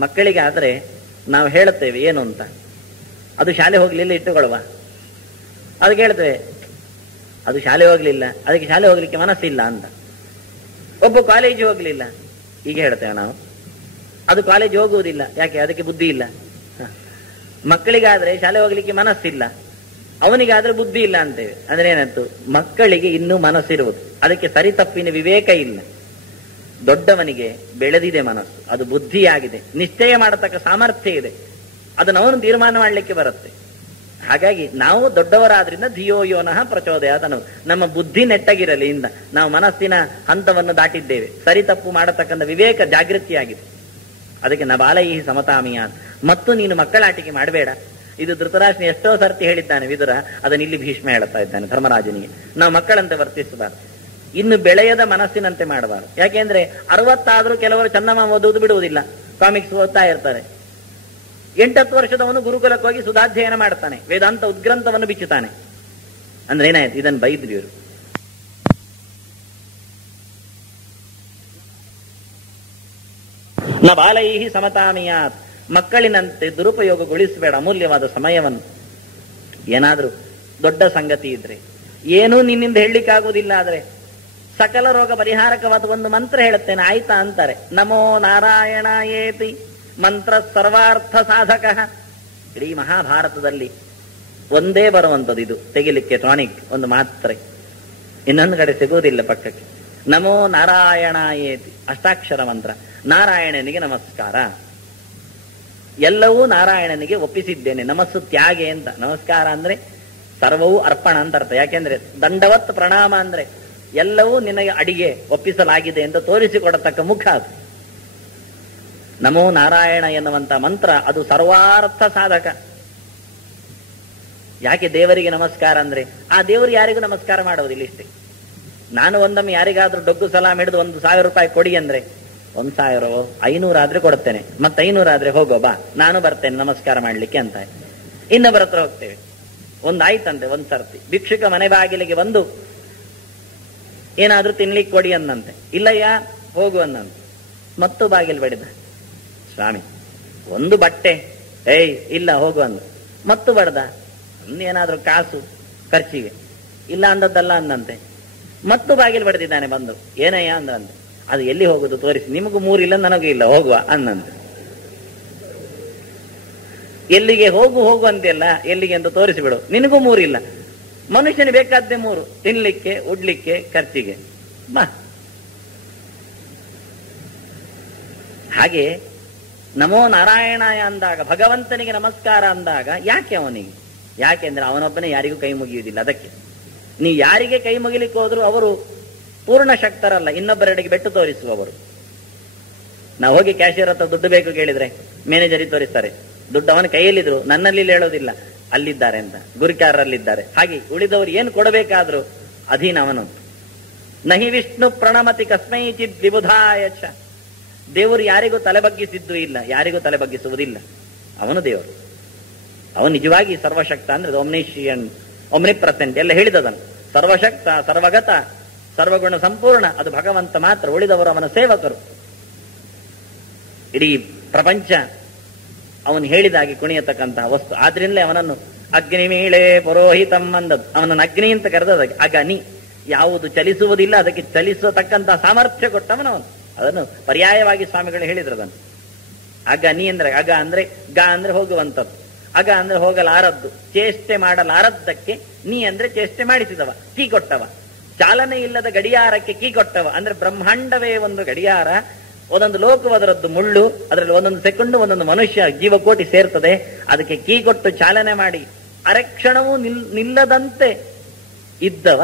ಮಕ್ಕಳಿಗೆ ಆದ್ರೆ ನಾವು ಹೇಳುತ್ತೇವೆ ಏನು ಅಂತ, ಅದು ಶಾಲೆ ಹೋಗ್ಲಿಲ್ಲ ಇಟ್ಟುಕೊಳ್ಳುವ, ಅದಕ್ಕೆ ಹೇಳ್ತೇವೆ ಅದು ಶಾಲೆ ಹೋಗ್ಲಿಲ್ಲ, ಅದಕ್ಕೆ ಶಾಲೆ ಹೋಗ್ಲಿಕ್ಕೆ ಮನಸ್ಸಿಲ್ಲ ಅಂತ. ಒಬ್ಬ ಕಾಲೇಜ್ ಹೋಗ್ಲಿಲ್ಲ, ಈಗ ಹೇಳ್ತೇವೆ ನಾವು, ಅದು ಕಾಲೇಜ್ ಹೋಗುವುದಿಲ್ಲ, ಯಾಕೆ? ಅದಕ್ಕೆ ಬುದ್ಧಿ ಇಲ್ಲ. ಮಕ್ಕಳಿಗಾದ್ರೆ ಶಾಲೆ ಹೋಗ್ಲಿಕ್ಕೆ ಮನಸ್ಸಿಲ್ಲ, ಅವನಿಗಾದ್ರೆ ಬುದ್ಧಿ ಇಲ್ಲ ಅಂತೇವೆ. ಅಂದ್ರೆ ಏನಂತು? ಮಕ್ಕಳಿಗೆ ಇನ್ನೂ ಮನಸ್ಸಿರುವುದು, ಅದಕ್ಕೆ ಸರಿ ತಪ್ಪಿನ ವಿವೇಕ ಇಲ್ಲ. ದೊಡ್ಡವನಿಗೆ ಬೆಳೆದಿದೆ ಮನಸ್ಸು, ಅದು ಬುದ್ಧಿಯಾಗಿದೆ, ನಿಶ್ಚಯ ಮಾಡತಕ್ಕ ಸಾಮರ್ಥ್ಯ ಇದೆ, ಅದನ್ನು ಅವನು ತೀರ್ಮಾನ ಮಾಡಲಿಕ್ಕೆ ಬರುತ್ತೆ. ಹಾಗಾಗಿ ನಾವು ದೊಡ್ಡವರಾದ್ರಿಂದ ಧಿಯೋ ಯೋನಃ ಪ್ರಚೋದಯಾತ್ ಅನ್ನೋದು. ನಮ್ಮ ಬುದ್ಧಿ ನೆಟ್ಟಗಿರಲಿ ಇಂದ ನಾವು ಮನಸ್ಸಿನ ಹಂತವನ್ನು ದಾಟಿದ್ದೇವೆ, ಸರಿ ತಪ್ಪು ಮಾಡತಕ್ಕಂಥ ವಿವೇಕ ಜಾಗೃತಿಯಾಗಿದೆ. ಅದಕ್ಕೆ ನಬಾಲೈಹಿ ಸಮತಾಮಿಯಾತ್. ಮತ್ತು ನೀನು ಮಕ್ಕಳಾಟಿಕೆ ಮಾಡಬೇಡ. ಇದು ಧೃತರಾಷ್ಟ್ರ ಎಷ್ಟೋ ಸರ್ತಿ ಹೇಳಿದ್ದಾನೆ ವಿದುರ, ಅದನ್ನು ಇಲ್ಲಿ ಭೀಷ್ಮ ಹೇಳುತ್ತಾ ಇದ್ದಾನೆ ಧರ್ಮರಾಜನಿಗೆ. ನಾವು ಮಕ್ಕಳಂತೆ ವರ್ತಿಸಬಾರದು, ಇನ್ನು ಬೆಳೆಯದ ಮನಸ್ಸಿನಂತೆ ಮಾಡಬಾರದು. ಯಾಕೆಂದ್ರೆ 60 ಆದ್ರೂ ಕೆಲವರು ಚಂದಮಾಮ ಓದುವುದು ಬಿಡುವುದಿಲ್ಲ, ಕಾಮಿಕ್ಸ್ ಓದ್ತಾ ಇರ್ತಾರೆ. 8 ವರ್ಷದವನು ಗುರುಕುಲಕ್ಕೆ ಹೋಗಿ ಸುಧಾಧ್ಯಯನ ಮಾಡ್ತಾನೆ, ವೇದಾಂತ ಉದ್ಗ್ರಂಥವನ್ನು ಬಿಚ್ಚುತ್ತಾನೆ. ಅಂದ್ರೆ ಏನಾಯ್ತು? ಇದನ್ನು ಬೈದ್ರಿ ಇವರು. ನ ಬಾಲೈಹಿ ಸಮತಾಮಿಯಾತ್. ಮಕ್ಕಳಿನಂತೆ ದುರುಪಯೋಗಗೊಳಿಸಬೇಡ ಅಮೂಲ್ಯವಾದ ಸಮಯವನ್ನು. ಏನಾದ್ರೂ ದೊಡ್ಡ ಸಂಗತಿ ಇದ್ರೆ, ಏನೂ ನಿನ್ನಿಂದ ಹೇಳಲಿಕ್ಕಾಗುವುದಿಲ್ಲ ಆದ್ರೆ ಸಕಲ ರೋಗ ಪರಿಹಾರಕವಾದ ಒಂದು ಮಂತ್ರ ಹೇಳುತ್ತೇನೆ ಆಯ್ತಾ ಅಂತಾರೆ. ನಮೋ ನಾರಾಯಣ ಏತಿ ಮಂತ್ರ ಸರ್ವಾರ್ಥ ಸಾಧಕ. ಇಡೀ ಮಹಾಭಾರತದಲ್ಲಿ ಒಂದೇ ಬರುವಂಥದ್ದು ಇದು, ತೆಗಿಲಿಕ್ಕೆ ಟಾನಿಕ್, ಒಂದು ಮಾತ್ರೆ, ಇನ್ನೊಂದು ಕಡೆ ಸಿಗುವುದಿಲ್ಲ ಪಕ್ಕಕ್ಕೆ. ನಮೋ ನಾರಾಯಣ ಏತಿ, ಅಷ್ಟಾಕ್ಷರ ಮಂತ್ರ. ನಾರಾಯಣನಿಗೆ ನಮಸ್ಕಾರ, ಎಲ್ಲವೂ ನಾರಾಯಣನಿಗೆ ಒಪ್ಪಿಸಿದ್ದೇನೆ. ನಮಸ್ಸು ತ್ಯಾಗೆ ಅಂತ. ನಮಸ್ಕಾರ ಅಂದ್ರೆ ಸರ್ವವೂ ಅರ್ಪಣ ಅಂತ ಅರ್ಥ. ಯಾಕೆಂದ್ರೆ ದಂಡವತ್ ಪ್ರಣಾಮ ಅಂದ್ರೆ ಎಲ್ಲವೂ ನಿನಗೆ ಅಡಿಗೆ ಒಪ್ಪಿಸಲಾಗಿದೆ ಎಂದು ತೋರಿಸಿಕೊಡತಕ್ಕ ಮುಖ ಅದು. ನಮೋ ನಾರಾಯಣ ಎನ್ನುವಂತ ಮಂತ್ರ ಅದು ಸರ್ವಾರ್ಥ ಸಾಧಕ. ಯಾಕೆ ದೇವರಿಗೆ ನಮಸ್ಕಾರ ಅಂದ್ರೆ, ಆ ದೇವರು ಯಾರಿಗೂ ನಮಸ್ಕಾರ ಮಾಡೋದಿಲ್ಲ ಇಷ್ಟೇ. ನಾನು ಒಂದೊಮ್ಮೆ ಯಾರಿಗಾದ್ರೂ ಡೊಗ್ಗು ಸಲಾಮ್ ಹಿಡಿದು 1,000 ರೂಪಾಯಿ ಕೊಡಿ ಅಂದ್ರೆ 1,000 500 ಆದ್ರೆ ಕೊಡುತ್ತೇನೆ, ಮತ್ತೆ 500 ಆದ್ರೆ ಹೋಗೋ ಬಾ ನಾನು ಬರ್ತೇನೆ ನಮಸ್ಕಾರ ಮಾಡ್ಲಿಕ್ಕೆ ಅಂತ. ಇನ್ನೊಬ್ಬರ ಹತ್ರ ಹೋಗ್ತೇವೆ, ಒಂದಾಯ್ತಂತೆ ಒಂದ್ ಸರ್ತಿ ಭಿಕ್ಷುಕ ಮನೆ ಬಾಗಿಲಿಗೆ ಬಂದು ಏನಾದ್ರೂ ತಿನ್ಲಿಕ್ಕೆ ಕೊಡಿ ಅಂದಂತೆ. ಇಲ್ಲಯ್ಯ ಹೋಗು ಅಂದಂತೆ. ಮತ್ತು ಬಾಗಿಲು ಬಡಿದ, ಸ್ವಾಮಿ ಒಂದು ಬಟ್ಟೆ, ಏಯ್ ಇಲ್ಲ ಹೋಗು ಅಂದ. ಮತ್ತು ಬಡ್ದ, ಏನಾದ್ರೂ ಕಾಸು ಖರ್ಚಿಗೆ, ಇಲ್ಲ ಅಂದದ್ದಲ್ಲ ಅಂದಂತೆ. ಮತ್ತು ಬಾಗಿಲು ಬಡ್ದಿದ್ದಾನೆ ಬಂದು, ಏನಯ್ಯ ಅಂದಂತೆ. ಅದು ಎಲ್ಲಿ ಹೋಗುದು ತೋರಿಸಿ, ನಿಮಗೂ 3 ಇಲ್ಲ ನನಗೂ ಇಲ್ಲ, ಹೋಗುವ ಅಂದಂತೆ. ಎಲ್ಲಿಗೆ ಹೋಗು ಹೋಗು ಅಂತೆಲ್ಲ, ಎಲ್ಲಿಗೆ ಅಂತ ತೋರಿಸಿಬಿಡು, ನಿನಗೂ 3 ಇಲ್ಲ. ಮನುಷ್ಯನ ಬೇಕಾದ್ದೇ 3, ತಿನ್ಲಿಕ್ಕೆ ಉಡ್ಲಿಕ್ಕೆ ಖರ್ಚಿಗೆ ಬಾ. ಹಾಗೆ ನಮೋ ನಾರಾಯಣಾಯ ಅಂದಾಗ, ಭಗವಂತನಿಗೆ ನಮಸ್ಕಾರ ಅಂದಾಗ ಯಾಕೆ ಅವನಿಗೆ? ಯಾಕೆಂದ್ರೆ ಅವನೊಬ್ಬನೇ ಯಾರಿಗೂ ಕೈ ಮುಗಿಯುವುದಿಲ್ಲ. ಅದಕ್ಕೆ ನೀವು ಯಾರಿಗೆ ಕೈ ಮುಗಿಲಿಕ್ಕೆ ಹೋದ್ರು ಅವರು ಪೂರ್ಣ ಶಕ್ತರಲ್ಲ, ಇನ್ನೊಬ್ಬರೆಡೆಗೆ ಬೆಟ್ಟು ತೋರಿಸುವವರು. ನಾವು ಹೋಗಿ ಕ್ಯಾಶಿಯರ್ ಹತ್ರ ದುಡ್ಡು ಬೇಕು ಕೇಳಿದ್ರೆ ಮ್ಯಾನೇಜರಿಗೆ ತೋರಿಸ್ತಾರೆ, ದುಡ್ಡು ಅವನ ಕೈಯಲ್ಲಿದ್ರು ನನ್ನಲ್ಲಿ ಹೇಳೋದಿಲ್ಲ, ಅಲ್ಲಿದ್ದಾರೆ ಅಂತ, ಗುರಿಕಾರರಲ್ಲಿದ್ದಾರೆ. ಹಾಗೆ ಉಳಿದವರು ಏನು ಕೊಡಬೇಕಾದ್ರೂ ಅಧೀನ ಅವನು. ನಹಿ ವಿಷ್ಣು ಪ್ರಣಮತಿ ಕಸ್ಮೈಚಿತ್ ವಿಬುಧಾಯ ಚ. ದೇವರು ಯಾರಿಗೂ ತಲೆ ಬಗ್ಗಿಸಿದ್ದು ಇಲ್ಲ, ಯಾರಿಗೂ ತಲೆ ಬಗ್ಗಿಸುವುದಿಲ್ಲ. ಅವನು ದೇವರು, ಅವನು ನಿಜವಾಗಿ ಸರ್ವಶಕ್ತ. ಅಂದ್ರೆ ಒಮ್ನಿಷಿಯನ್, ಒಮ್ನಿಪ್ರೆಸೆಂಟ್ ಎಲ್ಲ ಹೇಳಿದದನು. ಸರ್ವಶಕ್ತ, ಸರ್ವಗತ, ಸರ್ವಗುಣ ಸಂಪೂರ್ಣ ಅದು ಭಗವಂತ ಮಾತ್ರ. ಉಳಿದವರು ಅವನ ಸೇವಕರು. ಇಡೀ ಪ್ರಪಂಚ ಅವನು ಹೇಳಿದಾಗಿ ಕುಣಿಯತಕ್ಕಂತಹ ವಸ್ತು. ಆದ್ರಿಂದಲೇ ಅವನನ್ನು ಅಗ್ನಿಮೀಳೆ ಪುರೋಹಿತಂ ಅಂದದ್ದು. ಅವನನ್ನು ಅಗ್ನಿ ಅಂತ ಕರೆದದಕ್ಕೆ. ಅಗನಿ, ಯಾವುದು ಚಲಿಸುವುದಿಲ್ಲ ಅದಕ್ಕೆ ಚಲಿಸತಕ್ಕಂತಹ ಸಾಮರ್ಥ್ಯ ಕೊಟ್ಟವನವನು. ಅದನ್ನು ಪರ್ಯಾಯವಾಗಿ ಸ್ವಾಮಿಗಳು ಹೇಳಿದ್ರು ಅದನ್ನು. ಅಗನಿ ಅಂದ್ರೆ, ಅಗ ಅಂದ್ರೆ ಗ ಅಂದ್ರೆ ಹೋಗುವಂಥದ್ದು, ಅಗ ಅಂದ್ರೆ ಹೋಗಲಾರದ್ದು, ಚೇಷ್ಟೆ ಮಾಡಲಾರದ್ದಕ್ಕೆ ನೀ ಅಂದ್ರೆ ಚೇಷ್ಟೆ ಮಾಡಿಸಿದವ, ಕೀ ಕೊಟ್ಟವ. ಚಾಲನೆ ಇಲ್ಲದ ಗಡಿಯಾರಕ್ಕೆ ಕೀ ಕೊಟ್ಟವ. ಅಂದ್ರೆ ಬ್ರಹ್ಮಾಂಡವೇ ಒಂದು ಗಡಿಯಾರ, ಒಂದೊಂದು ಲೋಕವು ಅದರದ್ದು ಮುಳ್ಳು, ಅದರಲ್ಲಿ ಒಂದೊಂದು ಸೆಕೆಂಡು ಒಂದೊಂದು ಮನುಷ್ಯ ಜೀವಕೋಟಿ ಸೇರ್ತದೆ. ಅದಕ್ಕೆ ಕೀ ಕೊಟ್ಟು ಚಾಲನೆ ಮಾಡಿ ಅರೆಕ್ಷಣವೂ ನಿಲ್ಲದಂತೆ ಇದ್ದವ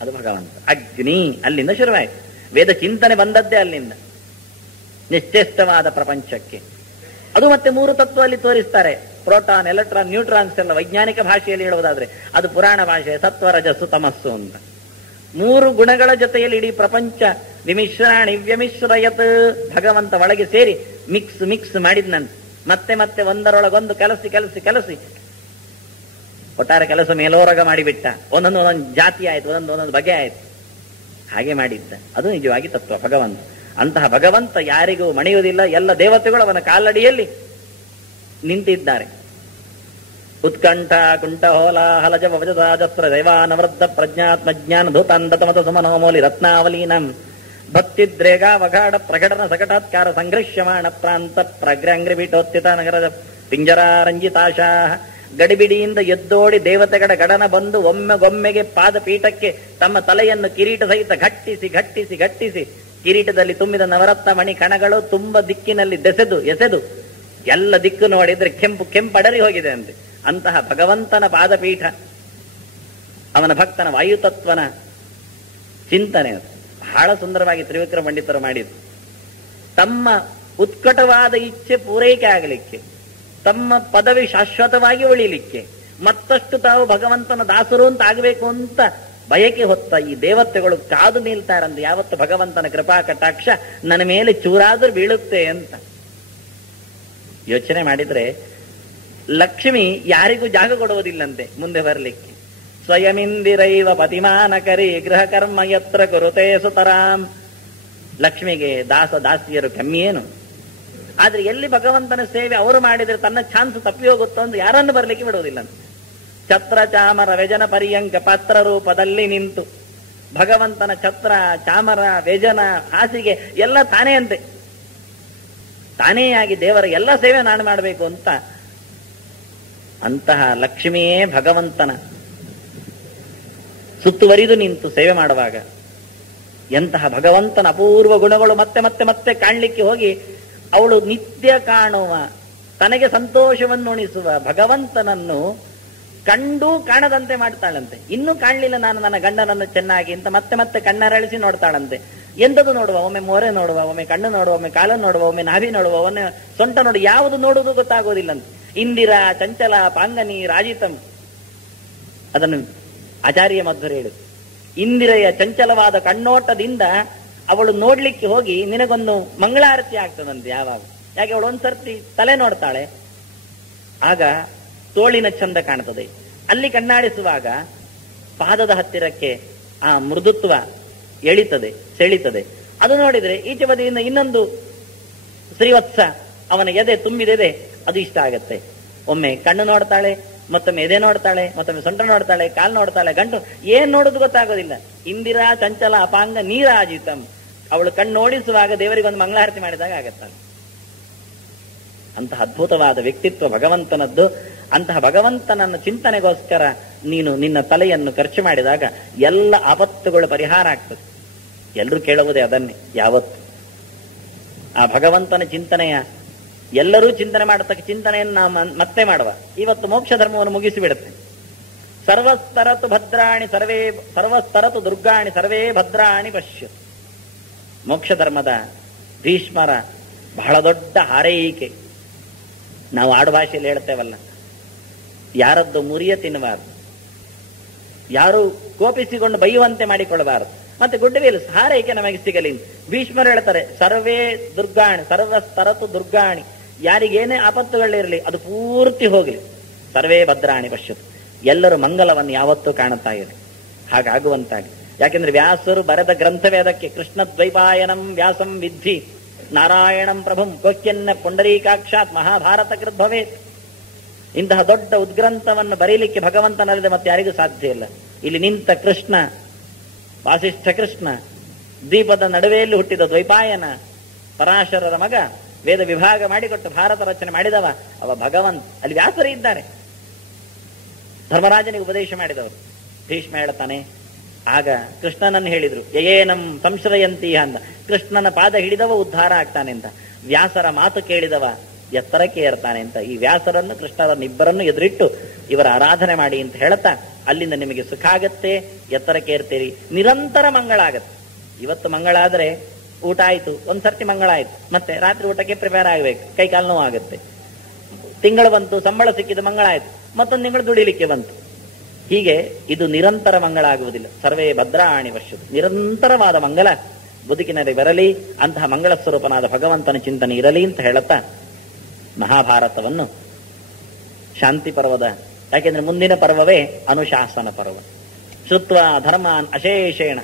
ಅದು ಭಗವಂತ. ಅಗ್ನಿ ಅಲ್ಲಿಂದ ಶುರುವಾಯಿತು. ವೇದ ಚಿಂತನೆ ಬಂದದ್ದೇ ಅಲ್ಲಿಂದ ನಿಶ್ಚೇಷ್ಟವಾದ ಪ್ರಪಂಚಕ್ಕೆ. ಅದು ಮತ್ತೆ 3 ತತ್ವ ಅಲ್ಲಿ ತೋರಿಸ್ತಾರೆ. ಪ್ರೋಟಾನ್, ಎಲೆಕ್ಟ್ರಾನ್, ನ್ಯೂಟ್ರಾನ್ಸ್ ಎಲ್ಲ ವೈಜ್ಞಾನಿಕ ಭಾಷೆಯಲ್ಲಿ ಹೇಳುವುದಾದ್ರೆ, ಅದು ಪುರಾಣ ಭಾಷೆ ಸತ್ವ, ರಜಸ್ಸು, ತಮಸ್ಸು ಅಂತ 3 ಗುಣಗಳ ಜೊತೆಯಲ್ಲಿ ಇಡೀ ಪ್ರಪಂಚ ವಿಮಿಶ್ರಾಣಿ ವ್ಯಮಿಶ್ರಯತ್. ಭಗವಂತ ಒಳಗೆ ಸೇರಿ ಮಿಕ್ಸ್ ಮಾಡಿದ್ನಂತೆ. ಮತ್ತೆ ಮತ್ತೆ ಒಂದರೊಳಗೊಂದು ಕೆಲಸಿ ಒಟ್ಟಾರೆ ಕೆಲಸ ಮೇಲೋರಗ ಮಾಡಿಬಿಟ್ಟ. ಒಂದೊಂದು ಜಾತಿ ಆಯ್ತು, ಒಂದೊಂದು ಬಗೆ ಆಯ್ತು. ಹಾಗೆ ಮಾಡಿದ್ದ. ಅದು ನಿಜವಾಗಿ ತತ್ವ ಭಗವಂತ. ಅಂತಹ ಭಗವಂತ ಯಾರಿಗೂ ಮಣಿಯುವುದಿಲ್ಲ. ಎಲ್ಲ ದೇವತೆಗಳು ಅವನ ಕಾಲಡಿಯಲ್ಲಿ ನಿಂತಿದ್ದಾರೆ. ಉತ್ಕಂಠ ಕುಂಠ ಹೋಲ ಹಲಜ ವಜಸಾಜಸ್ರ ದೈವಾನವೃದ್ಧ ಪ್ರಜ್ಞಾತ್ಮಜ್ಞಾನ ಧೂತಾಂಧತಮತ ಸುಮನೋಮೌಲಿ ರತ್ನಾವಲೀನಂ ಭಕ್ತಿದ್ರೇಗ ವಗಾಢ ಪ್ರಕಟನ ಸಕಟಾತ್ಕಾರ ಸಂಘರ್ಷ್ಯಮಾಣ ಪ್ರಾಂತ ಪ್ರಗ್ರಂಗ್ರಿಬೀಟೋತ್ಥಿತ ನಗರದ ಪಿಂಜರಾರಂಜಿತಾಶಾ. ಗಡಿಬಿಡಿಯಿಂದ ಎದ್ದೋಡಿ ದೇವತೆಗಳ ಗಡನ ಬಂದು ಒಮ್ಮೆಗೊಮ್ಮೆಗೆ ಪಾದಪೀಠಕ್ಕೆ ತಮ್ಮ ತಲೆಯನ್ನು ಕಿರೀಟ ಸಹಿತ ಘಟ್ಟಿಸಿ ಕಿರೀಟದಲ್ಲಿ ತುಂಬಿದ ನವರತ್ನ ಮಣಿ ಕಣಗಳು ತುಂಬ ದಿಕ್ಕಿನಲ್ಲಿ ಎಸೆದು ಎಲ್ಲ ದಿಕ್ಕು ನೋಡಿದ್ರೆ ಕೆಂಪಡರಿ ಹೋಗಿದೆ ಅಂತೆ. ಅಂತಹ ಭಗವಂತನ ಪಾದಪೀಠ, ಅವನ ಭಕ್ತನ ವಾಯುತತ್ವನ ಚಿಂತನೆ ಬಹಳ ಸುಂದರವಾಗಿ ತ್ರಿವಿಕ್ರಮ ಪಂಡಿತರು ಮಾಡಿದ್ರು. ತಮ್ಮ ಉತ್ಕಟವಾದ ಇಚ್ಛೆ ಪೂರೈಕೆ ಆಗಲಿಕ್ಕೆ, ತಮ್ಮ ಪದವಿ ಶಾಶ್ವತವಾಗಿ ಉಳಿಲಿಕ್ಕೆ, ಮತ್ತಷ್ಟು ತಾವು ಭಗವಂತನ ದಾಸರು ಅಂತ ಆಗಬೇಕು ಅಂತ ಬಯಕೆ ಹೊತ್ತ ಈ ದೇವತೆಗಳು ಕಾದು ನಿಲ್ತಾರಂದು ಯಾವತ್ತು ಭಗವಂತನ ಕೃಪಾ ಕಟಾಕ್ಷ ನನ್ನ ಮೇಲೆ ಚೂರಾದ್ರೂ ಬೀಳುತ್ತೆ ಅಂತ ಯೋಚನೆ ಮಾಡಿದ್ರೆ, ಲಕ್ಷ್ಮಿ ಯಾರಿಗೂ ಜಾಗ ಕೊಡುವುದಿಲ್ಲಂತೆ ಮುಂದೆ ಬರಲಿಕ್ಕೆ. ಸ್ವಯಮಿಂದಿರೈವ ಪತಿಮಾನಕರಿ ಗೃಹ ಕರ್ಮ ಯತ್ರ ಕುರುತೆ ಸುತರಾಂ. ಲಕ್ಷ್ಮಿಗೆ ದಾಸಿಯರು ಕಮ್ಮಿಯೇನು? ಆದ್ರೆ ಎಲ್ಲಿ ಭಗವಂತನ ಸೇವೆ ಅವರು ಮಾಡಿದ್ರೆ ತನ್ನ ಚಾನ್ಸ್ ತಪ್ಪಿ ಹೋಗುತ್ತೋ ಅಂತ ಯಾರನ್ನು ಬರ್ಲಿಕ್ಕೆ ಬಿಡುವುದಿಲ್ಲ. ಛತ್ರ ಚಾಮರ ವ್ಯಜನ ಪರ್ಯಂಕ ಪಾತ್ರ ರೂಪದಲ್ಲಿ ನಿಂತು ಭಗವಂತನ ಛತ್ರ, ಚಾಮರ, ವ್ಯಜನ, ಹಾಸಿಗೆ ಎಲ್ಲ ತಾನೇ ಅಂತೆ. ತಾನೇ ಆಗಿ ದೇವರ ಎಲ್ಲ ಸೇವೆ ನಾನು ಮಾಡಬೇಕು ಅಂತ. ಅಂತಹ ಲಕ್ಷ್ಮಿಯೇ ಭಗವಂತನ ಸುತ್ತುವರಿದು ನಿಂತು ಸೇವೆ ಮಾಡುವಾಗ ಎಂತಹ ಭಗವಂತನ ಅಪೂರ್ವ ಗುಣಗಳು ಮತ್ತೆ ಮತ್ತೆ ಮತ್ತೆ ಕಾಣಲಿಕ್ಕೆ ಹೋಗಿ ಅವಳು ನಿತ್ಯ ಕಾಣುವ, ತನಗೆ ಸಂತೋಷವನ್ನುಣಿಸುವ ಭಗವಂತನನ್ನು ಕಂಡು ಕಾಣದಂತೆ ಮಾಡ್ತಾಳಂತೆ. ಇನ್ನೂ ಕಾಣಲಿಲ್ಲ ನಾನು ನನ್ನ ಗಂಡನನ್ನು ಚೆನ್ನಾಗಿ ಅಂತ ಮತ್ತೆ ಮತ್ತೆ ಕಣ್ಣರಳಿಸಿ ನೋಡ್ತಾಳಂತೆ. ಎಂದದು ನೋಡುವ, ಒಮ್ಮೆ ಮೋರೆ ನೋಡುವ, ಒಮ್ಮೆ ಕಣ್ಣು ನೋಡುವ, ಒಮ್ಮೆ ಕಾಲನ್ನು ನೋಡುವ, ಒಮ್ಮೆ ನಾಭಿ ನೋಡುವ, ಒಮ್ಮೆ ಸೊಂಟ ನೋಡುವ, ಯಾವುದು ನೋಡುವುದು ಗೊತ್ತಾಗೋದಿಲ್ಲಂತೆ. ಇಂದಿರಾ ಚಂಚಲ ಪಾಂಗನಿ ರಾಜಿತಂ, ಅದನ್ನು ಆಚಾರ್ಯ ಮಧ್ವರು ಹೇಳಿದ್ರು. ಇಂದಿರೆಯ ಚಂಚಲವಾದ ಕಣ್ಣೋಟದಿಂದ ಅವಳು ನೋಡ್ಲಿಕ್ಕೆ ಹೋಗಿ ನಿನಗೊಂದು ಮಂಗಳಾರತಿ ಆಗ್ತದಂತೆ ಯಾವಾಗ. ಯಾಕೆ ಅವಳು ಒಂದ್ಸರ್ತಿ ತಲೆ ನೋಡ್ತಾಳೆ, ಆಗ ತೋಳಿನ ಚಂದ ಕಾಣ್ತದೆ. ಅಲ್ಲಿ ಕಣ್ಣಾಡಿಸುವಾಗ ಪಾದದ ಹತ್ತಿರಕ್ಕೆ ಆ ಮೃದುತ್ವ ಸೆಳಿತದೆ. ಅದು ನೋಡಿದ್ರೆ ಈಚೆ ಬದಿಯಿಂದ ಇನ್ನೊಂದು ಶ್ರೀವತ್ಸ ಅವನ ಎದೆ ತುಂಬಿದೆದೆ, ಅದು ಇಷ್ಟ ಆಗತ್ತೆ. ಒಮ್ಮೆ ಕಣ್ಣು ನೋಡ್ತಾಳೆ, ಮತ್ತೊಮ್ಮೆ ಎದೆ ನೋಡ್ತಾಳೆ, ಮತ್ತೊಮ್ಮೆ ಸೊಂಟ ನೋಡ್ತಾಳೆ, ಕಾಲು ನೋಡ್ತಾಳೆ, ಗಂಟು ಏನ್ ನೋಡುದು ಗೊತ್ತಾಗೋದಿಲ್ಲ. ಇಂದಿರಾ ಚಂಚಲ ಅಪಾಂಗ ನೀರಾಜಿತಂ, ಅವಳು ಕಣ್ಣು ನೋಡಿಸುವಾಗ ದೇವರಿಗೊಂದು ಮಂಗಳಾರತಿ ಮಾಡಿದಾಗ ಆಗತ್ತಾಳೆ. ಅಂತಹ ಅದ್ಭುತವಾದ ವ್ಯಕ್ತಿತ್ವ ಭಗವಂತನದ್ದು. ಅಂತಹ ಭಗವಂತನನ್ನು ಚಿಂತನೆಗೋಸ್ಕರ ನೀನು ನಿನ್ನ ತಲೆಯನ್ನು ಖರ್ಚು ಮಾಡಿದಾಗ ಎಲ್ಲ ಆಪತ್ತುಗಳು ಪರಿಹಾರ ಆಗ್ತದೆ. ಎಲ್ಲರೂ ಕೇಳುವುದೇ ಅದನ್ನೇ ಯಾವತ್ತು. ಆ ಭಗವಂತನ ಚಿಂತನೆಯ ಎಲ್ಲರೂ ಚಿಂತನೆ ಮಾಡತಕ್ಕ ಚಿಂತನೆಯನ್ನು ನಾವು ಮತ್ತೆ ಮಾಡುವ. ಇವತ್ತು ಮೋಕ್ಷ ಧರ್ಮವನ್ನು ಮುಗಿಸಿಬಿಡುತ್ತೆ. ಸರ್ವಸ್ತರತು ಭದ್ರಾಣಿ ಸರ್ವಸ್ತರತು ದುರ್ಗಾಣಿ ಸರ್ವೇ ಭದ್ರಾಣಿ ಪಶ್ಯ. ಮೋಕ್ಷ ಧರ್ಮದ ಭೀಷ್ಮರ ಬಹಳ ದೊಡ್ಡ ಹಾರೈಕೆ. ನಾವು ಆಡುಭಾಷೆಯಲ್ಲಿ ಹೇಳ್ತೇವಲ್ಲ, ಯಾರದ್ದು ಮುರಿಯ ತಿನ್ನಬಾರದು, ಯಾರು ಕೋಪಿಸಿಕೊಂಡು ಬೈಯುವಂತೆ ಮಾಡಿಕೊಳ್ಳಬಾರದು. ಮತ್ತೆ ಗುಡ್ ವಿಲ್ಸ್, ಹಾರೈಕೆ ನಮಗೆ ಸಿಗಲಿ. ಭೀಷ್ಮರು ಹೇಳ್ತಾರೆ, ಸರ್ವೇ ದುರ್ಗಾಣಿ ಸರ್ವಸ್ತರತು ದುರ್ಗಾಣಿ, ಯಾರಿಗೇನೇ ಆಪತ್ತುಗಳಿರಲಿ ಅದು ಪೂರ್ತಿ ಹೋಗಲಿ. ಸರ್ವೇ ಭದ್ರಾಣಿ ಪಶ್ಯತು, ಎಲ್ಲರೂ ಮಂಗಲವನ್ನು ಯಾವತ್ತೂ ಕಾಣುತ್ತಾ ಇರಲಿ. ಹಾಗಾಗುವಂತಾಗಿ, ಯಾಕೆಂದ್ರೆ ವ್ಯಾಸರು ಬರೆದ ಗ್ರಂಥವೇ ಅದಕ್ಕೆ. ಕೃಷ್ಣ ದ್ವೈಪಾಯನಂ ವ್ಯಾಸಂ ವಿದ್ಧಿ ನಾರಾಯಣಂ ಪ್ರಭುಂ ಕೋಕ್ಯನ್ನ ಪುಂಡರೀಕಾಕ್ಷಾತ್ ಮಹಾಭಾರತ ಕೃದ್ಭವೇತ್. ಇಂತಹ ದೊಡ್ಡ ಉದ್ಗ್ರಂಥವನ್ನು ಬರೀಲಿಕ್ಕೆ ಭಗವಂತನಲ್ಲದೆ ಮತ್ತೆ ಯಾರಿಗೂ ಸಾಧ್ಯ ಇಲ್ಲ. ಇಲ್ಲಿ ನಿಂತ ಕೃಷ್ಣ, ವಾಸಿಷ್ಠ ಕೃಷ್ಣ, ದ್ವೀಪದ ನಡುವೆಯಲ್ಲಿ ಹುಟ್ಟಿದ ದ್ವೈಪಾಯನ, ಪರಾಶರರ ಮಗ, ವೇದ ವಿಭಾಗ ಮಾಡಿಕೊಟ್ಟು ಭಾರತ ರಚನೆ ಮಾಡಿದವ ಅವ ಭಗವಂತ. ಅಲ್ಲಿ ವ್ಯಾಸರು ಇದ್ದಾರೆ, ಧರ್ಮರಾಜನಿಗೆ ಉಪದೇಶ ಮಾಡಿದವರು. ಭೀಷ್ಮ ಹೇಳ್ತಾನೆ, ಆಗ ಕೃಷ್ಣನನ್ನು ಹೇಳಿದ್ರು, ಯಯೇನಂ ಸಂಶ್ರಯಂತಿ ಅಂದ. ಕೃಷ್ಣನ ಪಾದ ಹಿಡಿದವ ಉದ್ಧಾರ ಆಗ್ತಾನೆ ಅಂತ. ವ್ಯಾಸರ ಮಾತು ಕೇಳಿದವ ಎತ್ತರಕ್ಕೆ ಏರ್ತಾನೆ ಅಂತ. ಈ ವ್ಯಾಸರನ್ನು ಕೃಷ್ಣರನ್ನಿಬ್ಬರನ್ನು ಎದುರಿಟ್ಟು ಇವರ ಆರಾಧನೆ ಮಾಡಿ ಅಂತ ಹೇಳ್ತಾ, ಅಲ್ಲಿಂದ ನಿಮಗೆ ಸುಖ ಆಗತ್ತೆ, ಎತ್ತರಕ್ಕೆ ಏರ್ತೀರಿ, ನಿರಂತರ ಮಂಗಳ ಆಗತ್ತೆ. ಇವತ್ತು ಮಂಗಳ ಆದ್ರೆ ಊಟ ಆಯ್ತು, ಒಂದ್ಸರ್ತಿ ಮಂಗಳ ಆಯ್ತು, ಮತ್ತೆ ರಾತ್ರಿ ಊಟಕ್ಕೆ ಪ್ರಿಪೇರ್ ಆಗ್ಬೇಕು, ಕೈ ಕಾಲು ನೋವು ಆಗುತ್ತೆ. ತಿಂಗಳು ಬಂತು, ಸಂಬಳ ಸಿಕ್ಕಿದ ಮಂಗಳ ಆಯ್ತು, ಮತ್ತೊಂದು ತಿಂಗಳು ದುಡಿಲಿಕ್ಕೆ ಬಂತು. ಹೀಗೆ ಇದು ನಿರಂತರ ಮಂಗಳ ಆಗುವುದಿಲ್ಲ. ಸರ್ವೇ ಭದ್ರಾಣಿ ಪಶ್ಯತು, ನಿರಂತರವಾದ ಮಂಗಲ ಬದುಕಿನಲ್ಲಿ ಬರಲಿ, ಅಂತಹ ಮಂಗಳ ಸ್ವರೂಪನಾದ ಭಗವಂತನ ಚಿಂತನೆ ಇರಲಿ ಅಂತ ಹೇಳುತ್ತಾ ಮಹಾಭಾರತವನ್ನು ಶಾಂತಿ ಪರ್ವದ, ಯಾಕೆಂದ್ರೆ ಮುಂದಿನ ಪರ್ವವೇ ಅನುಶಾಸನ ಪರ್ವ. ಶ್ರುತ್ವ ಧರ್ಮಾನ್ ಅಶೇಷೇಣ,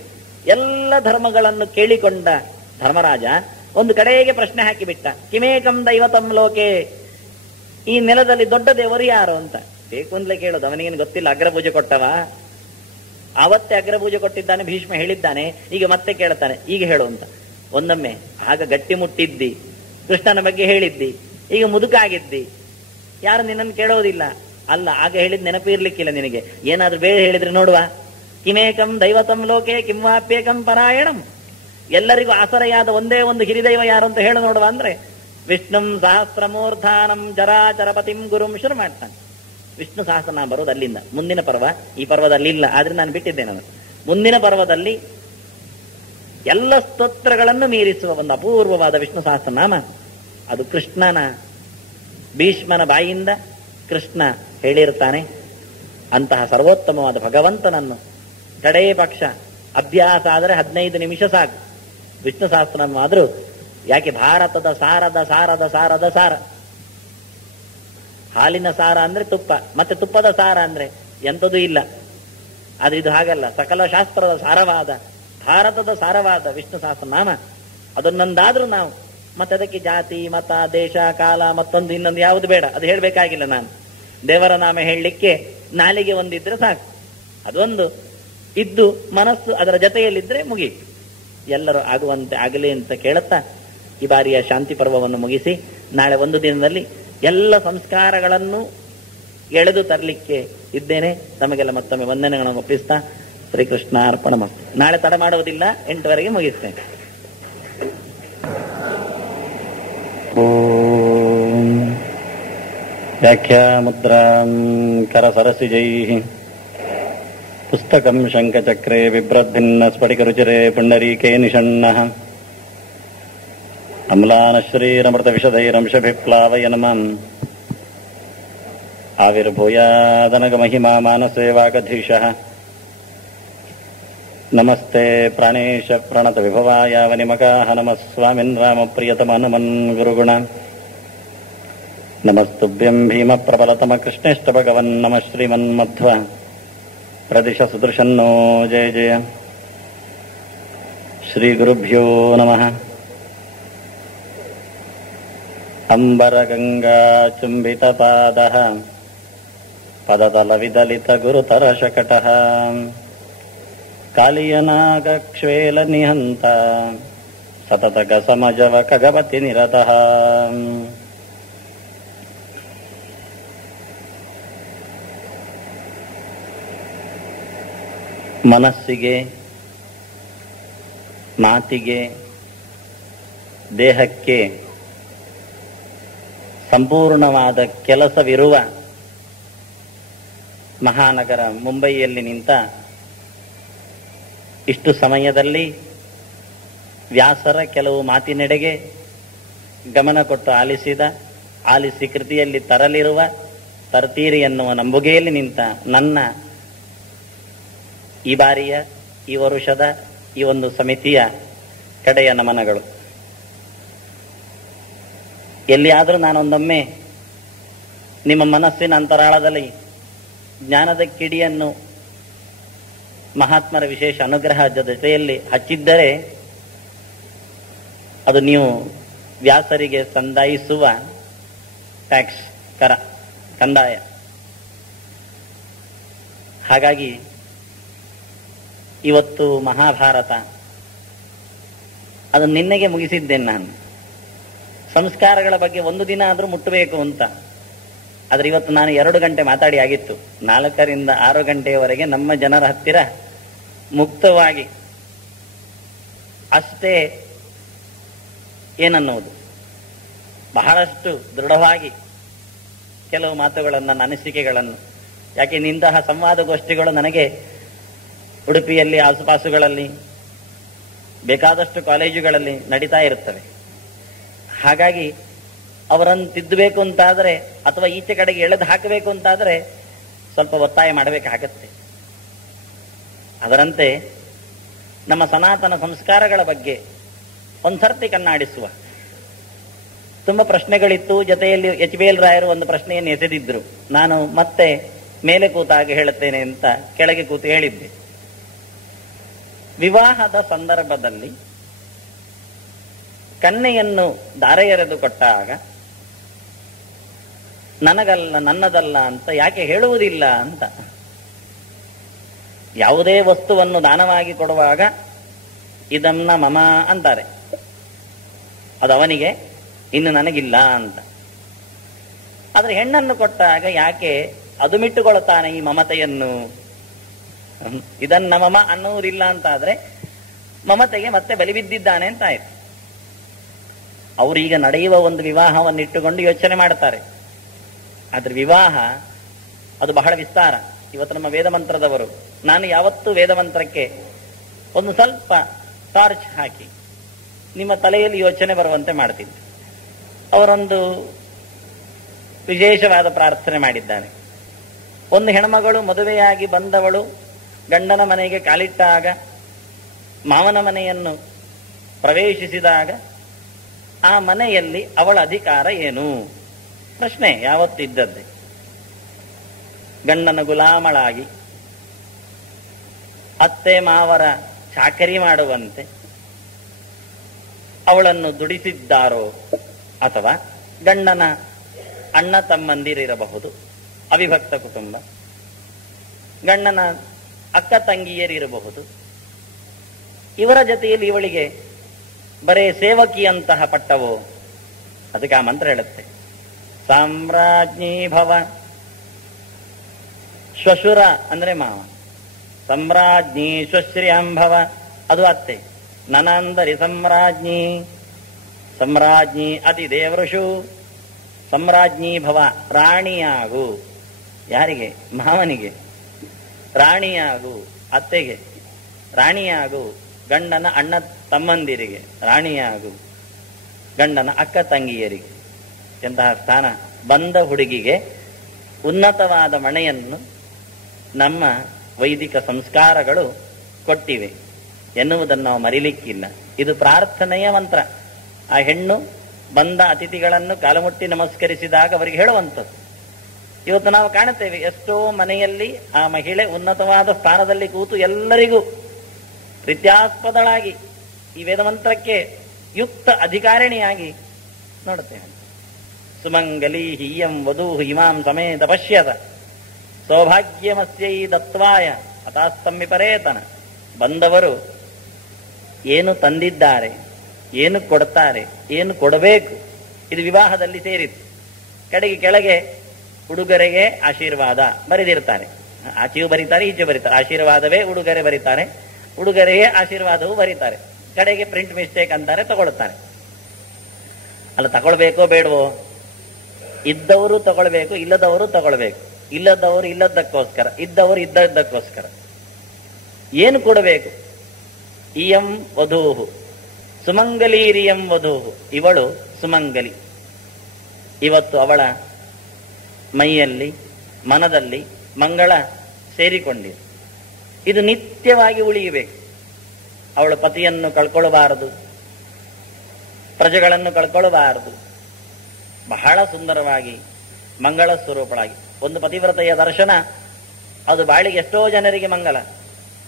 ಎಲ್ಲ ಧರ್ಮಗಳನ್ನು ಕೇಳಿಕೊಂಡ ಧರ್ಮರಾಜ ಒಂದು ಕಡೆಗೆ ಪ್ರಶ್ನೆ ಹಾಕಿಬಿಟ್ಟ, ಕಿಮೇಕಂ ದೈವತಂ ಲೋಕೆ, ಈ ನೆಲದಲ್ಲಿ ದೊಡ್ಡ ದೇವರು ಯಾರು ಅಂತ. ಬೇಕು ಅಂದ್ಲೇ ಕೇಳೋದು, ಅವನಿಗೇನು ಗೊತ್ತಿಲ್ಲ, ಅಗ್ರಪೂಜೆ ಕೊಟ್ಟವ, ಆವತ್ತೇ ಅಗ್ರಪೂಜೆ ಕೊಟ್ಟಿದ್ದಾನೆ, ಭೀಷ್ಮ ಹೇಳಿದ್ದಾನೆ, ಈಗ ಮತ್ತೆ ಕೇಳ್ತಾನೆ, ಈಗ ಹೇಳು ಅಂತ. ಒಂದೊಮ್ಮೆ ಆಗ ಗಟ್ಟಿ ಮುಟ್ಟಿದ್ದಿ, ಕೃಷ್ಣನ ಬಗ್ಗೆ ಹೇಳಿದ್ದಿ, ಈಗ ಮುದುಕಾಗಿದ್ದಿ, ಯಾರು ನಿನ್ನನ್ನು ಕೇಳೋದಿಲ್ಲ. ಅಲ್ಲ, ಆಗ ಹೇಳಿದ್ ನೆನಪು ಇರ್ಲಿಕ್ಕಿಲ್ಲ ನಿನಗೆ, ಏನಾದ್ರೂ ಬೇರೆ ಹೇಳಿದ್ರೆ ನೋಡುವ. ಕಿಮೇಕಂ ದೈವತಂ ಲೋಕೆ ಕಿಂವಾಪ್ಯೇಕಂ ಪರಾಯಣಂ, ಎಲ್ಲರಿಗೂ ಆಸರೆಯಾದ ಒಂದೇ ಒಂದು ಹಿರಿದೈವ ಯಾರು ಅಂತ ಹೇಳು ನೋಡುವ ಅಂದ್ರೆ, ವಿಷ್ಣುಂ ಸಹಸ್ರಮೂರ್ಧಾನಂ ಜರಾಚರಪತಿಂ ಗುರುಂ ಶುರು ಮಾಡ್ತಾನೆ. ವಿಷ್ಣು ಸಹಸ್ರನಾಮ ಬರೋದು ಅಲ್ಲಿಂದ. ಮುಂದಿನ ಪರ್ವ ಈ ಪರ್ವದಲ್ಲಿ ಇಲ್ಲ, ಆದ್ರೆ ನಾನು ಬಿಟ್ಟಿದ್ದೇನೆ. ನಾನು ಮುಂದಿನ ಪರ್ವದಲ್ಲಿ ಎಲ್ಲ ಸ್ತೋತ್ರಗಳನ್ನು ಮೀರಿಸುವ ಒಂದು ಅಪೂರ್ವವಾದ ವಿಷ್ಣು ಸಹಸ್ರನಾಮ, ಅದು ಕೃಷ್ಣನ, ಭೀಷ್ಮನ ಬಾಯಿಯಿಂದ ಕೃಷ್ಣ ಹೇಳಿರ್ತಾನೆ. ಅಂತಹ ಸರ್ವೋತ್ತಮವಾದ ಭಗವಂತನನ್ನು ಕಡೇ ಪಕ್ಷ ಅಭ್ಯಾಸ ಆದರೆ 15 ನಿಮಿಷ ಸಾಕು. ವಿಷ್ಣು ಸಹಸ್ರನಾಮ ಆದ್ರೂ ಯಾಕೆ, ಭಾರತದ ಸಾರದ ಸಾರದ ಸಾರದ ಸಾರ. ಹಾಲಿನ ಸಾರ ಅಂದ್ರೆ ತುಪ್ಪ, ಮತ್ತೆ ತುಪ್ಪದ ಸಾರ ಅಂದ್ರೆ ಎಂಥದೂ ಇಲ್ಲ. ಆದ್ರೆ ಇದು ಹಾಗಲ್ಲ, ಸಕಲ ಶಾಸ್ತ್ರದ ಸಾರವಾದ, ಭಾರತದ ಸಾರವಾದ ವಿಷ್ಣು ಸಹಸ್ರನಾಮ. ಅದನ್ನೊಂದಾದ್ರೂ ನಾವು ಮತ್ತೆ ಅದಕ್ಕೆ ಜಾತಿ ಮತ ದೇಶ ಕಾಲ ಮತ್ತೊಂದು ಇನ್ನೊಂದು ಯಾವುದು ಬೇಡ, ಅದು ಹೇಳಬೇಕಾಗಿಲ್ಲ. ನಾನು ದೇವರ ನಾಮ ಹೇಳಲಿಕ್ಕೆ ನಾಲಿಗೆ ಒಂದಿದ್ರೆ ಸಾಕು, ಅದೊಂದು ಇದ್ದು ಮನಸ್ಸು ಅದರ ಜೊತೆಯಲ್ಲಿದ್ರೆ ಮುಗಿಯಿತು. ಎಲ್ಲರೂ ಆಗುವಂತೆ ಆಗಲಿ ಅಂತ ಕೇಳುತ್ತಾ ಈ ಬಾರಿಯ ಶಾಂತಿ ಪರ್ವವನ್ನು ಮುಗಿಸಿ, ನಾಳೆ ಒಂದು ದಿನದಲ್ಲಿ ಎಲ್ಲ ಸಂಸ್ಕಾರಗಳನ್ನು ಎಳೆದು ತರಲಿಕ್ಕೆ ಇದ್ದೇನೆ. ತಮಗೆಲ್ಲ ಮತ್ತೊಮ್ಮೆ ವಂದನೆಗಳನ್ನು ಒಪ್ಪಿಸ್ತಾ ಶ್ರೀಕೃಷ್ಣ ಅರ್ಪಣ ಮಸ್ತು. ನಾಳೆ ತಡ ಮಾಡುವುದಿಲ್ಲ, 8 ಮುಗಿಸ್ತೇನೆ. ವ್ಯಾಖ್ಯಾ ಮುದ್ರಾಂ ಕರಸರಸಿಜೈಃ ಪುಸ್ತಕಂ ಶಂಖಚಕ್ರೆ ಬಿಭ್ರದ್ಭಿನ್ನ ಸ್ಫಟಿಕರುಚಿರೆ ಪುಂಡರೀಕೆ ನಿಷಣ್ಣಃ ಅಮ್ಲಾನಶ್ರೀರಮೃತ ವಿಷಧೈರಂಶಭಿಪ್ಲಾವಯನಮಾಂ ಆವಿರ್ಭೂಯಾದನಗ ಮಹಿಮಾ ಮಾನಸೇ ವಾಗಧೀಶಃ. ನಮಸ್ತೆ ಪ್ರಾಣೇಶ ಪ್ರಣತ ವಿಭವಾಯ ವನಿಮಕಾಹ ನಮಃ ಸ್ವಾಮಿನ್ ರಾಮ ಪ್ರಿಯತಮ ನಮನ್ ಗುರುಗುಣ ನಮಸ್ತುಭ್ಯಂ ಭೀಮ ಪ್ರಬಲತಮ ಕೃಷ್ಣೇಷ್ಟ ಭಗವನ್ ನಮಃ ಶ್ರೀಮನ್ಮಧ್ವ ಪ್ರದಿಶ ಸುದೃಶನ್ನೋ ಜಯ ಜಯ. ಶ್ರೀ ಗುರುಭ್ಯೋ ನಮಃ. ಅಂಬರಗಂಗಾ ಚುಂಬಿತ ಪಾದಃ ಪದತಲ ವಿದಲಿತ ಗುರುತರ ಶಕಟಃ ಕಾಲಿಯನಾಗಕ್ಷ್ವೇಲ ನಿಹಂತ ಸತತಗ ಸಮಜವ ಖಗವತಿ ನಿರತಃ. ಮನಸ್ಸಿಗೆ, ಮಾತಿಗೆ, ದೇಹಕ್ಕೆ ಸಂಪೂರ್ಣವಾದ ಕೆಲಸವಿರುವ ಮಹಾನಗರ ಮುಂಬಯಿಯಲ್ಲಿ ನಿಂತ ಇಷ್ಟು ಸಮಯದಲ್ಲಿ ವ್ಯಾಸರ ಕೆಲವು ಮಾತಿನೆಡೆಗೆ ಗಮನ ಕೊಟ್ಟು ಆಲಿಸಿ ಕೃತಿಯಲ್ಲಿ ತರಲಿರುವ ತರ್ತೀರಿ ಎನ್ನುವ ನಂಬುಗೆಯಲ್ಲಿ ನಿಂತ ನನ್ನ ಈ ಬಾರಿಯ, ಈ ವರುಷದ, ಈ ಒಂದು ಸಮಿತಿಯ ಕಡೆಯ ನಮನಗಳು. ಎಲ್ಲಿಯಾದರೂ ನಾನೊಂದೊಮ್ಮೆ ನಿಮ್ಮ ಮನಸ್ಸಿನ ಅಂತರಾಳದಲ್ಲಿ ಜ್ಞಾನದ ಕಿಡಿಯನ್ನು ಮಹಾತ್ಮರ ವಿಶೇಷ ಅನುಗ್ರಹ ಜೊತೆಯಲ್ಲಿ ಹಚ್ಚಿದ್ದರೆ ಅದು ನೀವು ವ್ಯಾಸರಿಗೆ ಸಂದಾಯಿಸುವ ಟ್ಯಾಕ್ಸ್, ಕರ, ಕಂದಾಯ. ಹಾಗಾಗಿ ಇವತ್ತು ಮಹಾಭಾರತ ಅದು ನಿನ್ನೆಗೆ ಮುಗಿಸಿದ್ದೇನೆ ನಾನು. ಸಂಸ್ಕಾರಗಳ ಬಗ್ಗೆ ಒಂದು ದಿನ ಆದರೂ ಮುಟ್ಟಬೇಕು ಅಂತ. ಆದ್ರೆ ಇವತ್ತು ನಾನು 2 ಗಂಟೆ ಮಾತಾಡಿ ಆಗಿತ್ತು. 4ರಿಂದ 6 ಗಂಟೆಯವರೆಗೆ ನಮ್ಮ ಜನರ ಹತ್ತಿರ ಮುಕ್ತವಾಗಿ ಅಷ್ಟೇ ಏನನ್ನುವುದು ಬಹಳಷ್ಟು ದೃಢವಾಗಿ ಕೆಲವು ಮಾತುಗಳನ್ನು, ನನ್ನ ಅನಿಸಿಕೆಗಳನ್ನು, ಯಾಕೆ ಇಂತಹ ಸಂವಾದಗೋಷ್ಠಿಗಳು ನನಗೆ ಉಡುಪಿಯಲ್ಲಿ, ಆಸುಪಾಸುಗಳಲ್ಲಿ, ಬೇಕಾದಷ್ಟು ಕಾಲೇಜುಗಳಲ್ಲಿ ನಡೀತಾ ಇರುತ್ತವೆ. ಹಾಗಾಗಿ ಅವರನ್ನು ತಿದ್ದಬೇಕು ಅಂತಾದರೆ ಅಥವಾ ಈಚೆ ಕಡೆಗೆ ಎಳೆದು ಹಾಕಬೇಕು ಅಂತಾದರೆ ಸ್ವಲ್ಪ ಒತ್ತಾಯ ಮಾಡಬೇಕಾಗತ್ತೆ. ಅದರಂತೆ ನಮ್ಮ ಸನಾತನ ಸಂಸ್ಕಾರಗಳ ಬಗ್ಗೆ ಒಂದ್ಸರ್ತಿ ಕಣ್ಣಾಡಿಸುವ. ತುಂಬ ಪ್ರಶ್ನೆಗಳಿತ್ತು. ಜೊತೆಯಲ್ಲಿ HBL ರಾಯರು ಒಂದು ಪ್ರಶ್ನೆಯನ್ನು ಎಸೆದಿದ್ರು. ನಾನು ಮತ್ತೆ ಮೇಲೆ ಕೂತಾಗ ಹೇಳುತ್ತೇನೆ ಅಂತ ಕೆಳಗೆ ಕೂತು ಹೇಳಿದ್ದೆ. ವಿವಾಹದ ಸಂದರ್ಭದಲ್ಲಿ ಕನ್ಯೆಯನ್ನು ದಾರೆ ಎರೆದು ಕೊಟ್ಟಾಗ ನನಗಲ್ಲ, ನನ್ನದಲ್ಲ ಅಂತ ಯಾಕೆ ಹೇಳುವುದಿಲ್ಲ ಅಂತ. ಯಾವುದೇ ವಸ್ತುವನ್ನು ದಾನವಾಗಿ ಕೊಡುವಾಗ ಇದನ್ನ ಮಮ ಅಂತಾರೆ, ಅದು ಅವನಿಗೆ, ಇನ್ನು ನನಗಿಲ್ಲ ಅಂತ. ಆದ್ರೆ ಹೆಣ್ಣನ್ನು ಕೊಟ್ಟಾಗ ಯಾಕೆ ಅದು ಮಿಟ್ಟುಕೊಳ್ತಾನೆ ಈ ಮಮತೆಯನ್ನು? ಇದನ್ನ ಮಮ ಅನ್ನುವುದಿಲ್ಲ ಅಂತಾದ್ರೆ ಮಮತೆಗೆ ಮತ್ತೆ ಬಲಿ ಬಿದ್ದಿದ್ದಾನೆ ಅಂತ ಆಯ್ತು. ಅವರೀಗ ನಡೆಯುವ ಒಂದು ವಿವಾಹವನ್ನು ಇಟ್ಟುಕೊಂಡು ಯೋಚನೆ ಮಾಡ್ತಾರೆ. ಆದ್ರೆ ವಿವಾಹ ಅದು ಬಹಳ ವಿಸ್ತಾರ. ಇವತ್ತು ನಮ್ಮ ವೇದ ಮಂತ್ರದವರು, ನಾನು ಯಾವತ್ತೂ ವೇದ ಮಂತ್ರಕ್ಕೆ ಒಂದು ಸ್ವಲ್ಪ ಟಾರ್ಚ್ ಹಾಕಿ ನಿಮ್ಮ ತಲೆಯಲ್ಲಿ ಯೋಚನೆ ಬರುವಂತೆ ಮಾಡ್ತೀನಿ. ಅವರೊಂದು ವಿಶೇಷವಾದ ಪ್ರಾರ್ಥನೆ ಮಾಡಿದ್ದಾನೆ. ಒಂದು ಹೆಣ್ಮಗಳು ಮದುವೆಯಾಗಿ ಬಂದವಳು ಗಂಡನ ಮನೆಗೆ ಕಾಲಿಟ್ಟಾಗ, ಮಾವನ ಮನೆಯನ್ನು ಪ್ರವೇಶಿಸಿದಾಗ ಆ ಮನೆಯಲ್ಲಿ ಅವಳ ಅಧಿಕಾರ ಏನು? ಪ್ರಶ್ನೆ ಯಾವತ್ತಿದ್ದದ್ದೇ. ಗಂಡನ ಗುಲಾಮಳಾಗಿ ಅತ್ತೆ ಮಾವರ ಚಾಕರಿ ಮಾಡುವಂತೆ ಅವಳನ್ನು ದುಡಿಸಿದ್ದಾರೋ, ಅಥವಾ ಗಂಡನ ಅಣ್ಣ ತಮ್ಮಂದಿರಿರಬಹುದು, ಅವಿಭಕ್ತ ಕುಟುಂಬ, ಗಂಡನ ಅಕ್ಕ ತಂಗಿಯರಿರಬಹುದು, ಇವರ ಜೊತೆಯಲ್ಲಿ ಇವಳಿಗೆ ಬರೇ ಸೇವಕಿಯಂತಹ ಪಟ್ಟವೋ? ಅದಕ್ಕೆ ಆ ಮಂತ್ರ ಹೇಳುತ್ತೆ, ಸಾಮ್ರಾಜ್ಞೀ ಭವ. ಶ್ವಶುರ ಅಂದ್ರೆ ಮಾವ, ಸಮ್ರಾಜ್ಞಿ ಶ್ವಶ್ರಿಯಾಂಭವ ಅದು ಅತ್ತೆ. ನನಂದರಿ ಸಮ್ರಾಜ್ಞಿ, ಸಮ್ರಾಜ್ಞಿ ಅತಿ ದೇವಋಷು, ಸಮ್ರಾಜ್ಞೀ ಭವ, ರಾಣಿಯಾಗು. ಯಾರಿಗೆ? ಮಾವನಿಗೆ. ರಾಣಿಯಾಗು ಅತ್ತೆಗೆ, ರಾಣಿಯಾಗು ಗಂಡನ ಅಣ್ಣ ತಮ್ಮಂದಿರಿಗೆ, ರಾಣಿಯಾಗು ಗಂಡನ ಅಕ್ಕ ತಂಗಿಯರಿಗೆ. ಎಂತಹ ಸ್ಥಾನ! ಬಂದ ಹುಡುಗಿಗೆ ಉನ್ನತವಾದ ಮಣೆಯನ್ನು ನಮ್ಮ ವೈದಿಕ ಸಂಸ್ಕಾರಗಳು ಕೊಟ್ಟಿವೆ ಎನ್ನುವುದನ್ನು ನಾವು ಮರಿಲಿಕ್ಕಿಲ್ಲ. ಇದು ಪ್ರಾರ್ಥನೆಯ ಮಂತ್ರ. ಆ ಹೆಣ್ಣು ಬಂದ ಅತಿಥಿಗಳನ್ನು ಕಾಲುಮುಟ್ಟಿ ನಮಸ್ಕರಿಸಿದಾಗ ಅವರಿಗೆ ಹೇಳುವಂಥದ್ದು. ಇವತ್ತು ನಾವು ಕಾಣುತ್ತೇವೆ, ಎಷ್ಟೋ ಮನೆಯಲ್ಲಿ ಆ ಮಹಿಳೆ ಉನ್ನತವಾದ ಸ್ಥಾನದಲ್ಲಿ ಕೂತು ಎಲ್ಲರಿಗೂ ಪ್ರೀತ್ಯಾಸ್ಪದಳಾಗಿ ಈ ವೇದಮಂತ್ರಕ್ಕೆ ಯುಕ್ತ ಅಧಿಕಾರಿಣಿಯಾಗಿ ನೋಡುತ್ತೇವೆ. ಸುಮಂಗಲಿ ಹಿಯಂ ವಧೂ ಇಮಾಂ ಸಮೇತ ಪಶ್ಯತ ಸೌಭಾಗ್ಯಮಸ್ಯೈ ದತ್ವಾಯ ಹತಾಸ್ತಂಬಿಪರೇತನ. ಬಂದವರು ಏನು ತಂದಿದ್ದಾರೆ, ಏನು ಕೊಡ್ತಾರೆ, ಏನು ಕೊಡಬೇಕು, ಇದು ವಿವಾಹದಲ್ಲಿ ಸೇರಿತ್ತು. ಕಡೆಗೆ ಕೆಳಗೆ ಉಡುಗೊರೆಗೆ ಆಶೀರ್ವಾದ ಬರೆದಿರ್ತಾರೆ. ಆಚೆಯೂ ಬರೀತಾರೆ, ಈಚೆ ಬರೀತಾರೆ. ಆಶೀರ್ವಾದವೇ ಉಡುಗೊರೆ ಬರೀತಾರೆ, ಉಡುಗೊರೆಯೇ ಆಶೀರ್ವಾದವೂ ಬರೀತಾರೆ. ಕಡೆಗೆ ಪ್ರಿಂಟ್ ಮಿಸ್ಟೇಕ್ ಅಂತಾರೆ, ತಗೊಳ್ತಾರೆ. ಅಲ್ಲ, ತಗೊಳ್ಬೇಕೋ ಬೇಡವೋ? ಇದ್ದವರು ತಗೊಳ್ಬೇಕು, ಇಲ್ಲದವರು ತಗೊಳ್ಬೇಕು. ಇಲ್ಲದವರು ಇಲ್ಲದಕ್ಕೋಸ್ಕರ, ಇದ್ದವರು ಇದ್ದದ್ದಕ್ಕೋಸ್ಕರ. ಏನು ಕೊಡಬೇಕು? ಇಯಂ ವಧೂಹು ಸುಮಂಗಲೀರಿಯಂ ವಧೂಹು. ಇವಳು ಸುಮಂಗಲಿ. ಇವತ್ತು ಅವಳ ಮೈಯಲ್ಲಿ ಮನದಲ್ಲಿ ಮಂಗಳ ಸೇರಿಕೊಂಡಿದೆ. ಇದು ನಿತ್ಯವಾಗಿ ಉಳಿಯಬೇಕು. ಅವಳು ಪತಿಯನ್ನು ಕಳ್ಕೊಳ್ಳಬಾರದು, ಪ್ರಜೆಗಳನ್ನು ಕಳ್ಕೊಳ್ಳಬಾರದು. ಬಹಳ ಸುಂದರವಾಗಿ ಮಂಗಳ ಸ್ವರೂಪಳಾಗಿ ಒಂದು ಪತಿವ್ರತೆಯ ದರ್ಶನ, ಅದು ಬಾಳಿಗೆ ಎಷ್ಟೋ ಜನರಿಗೆ ಮಂಗಲ.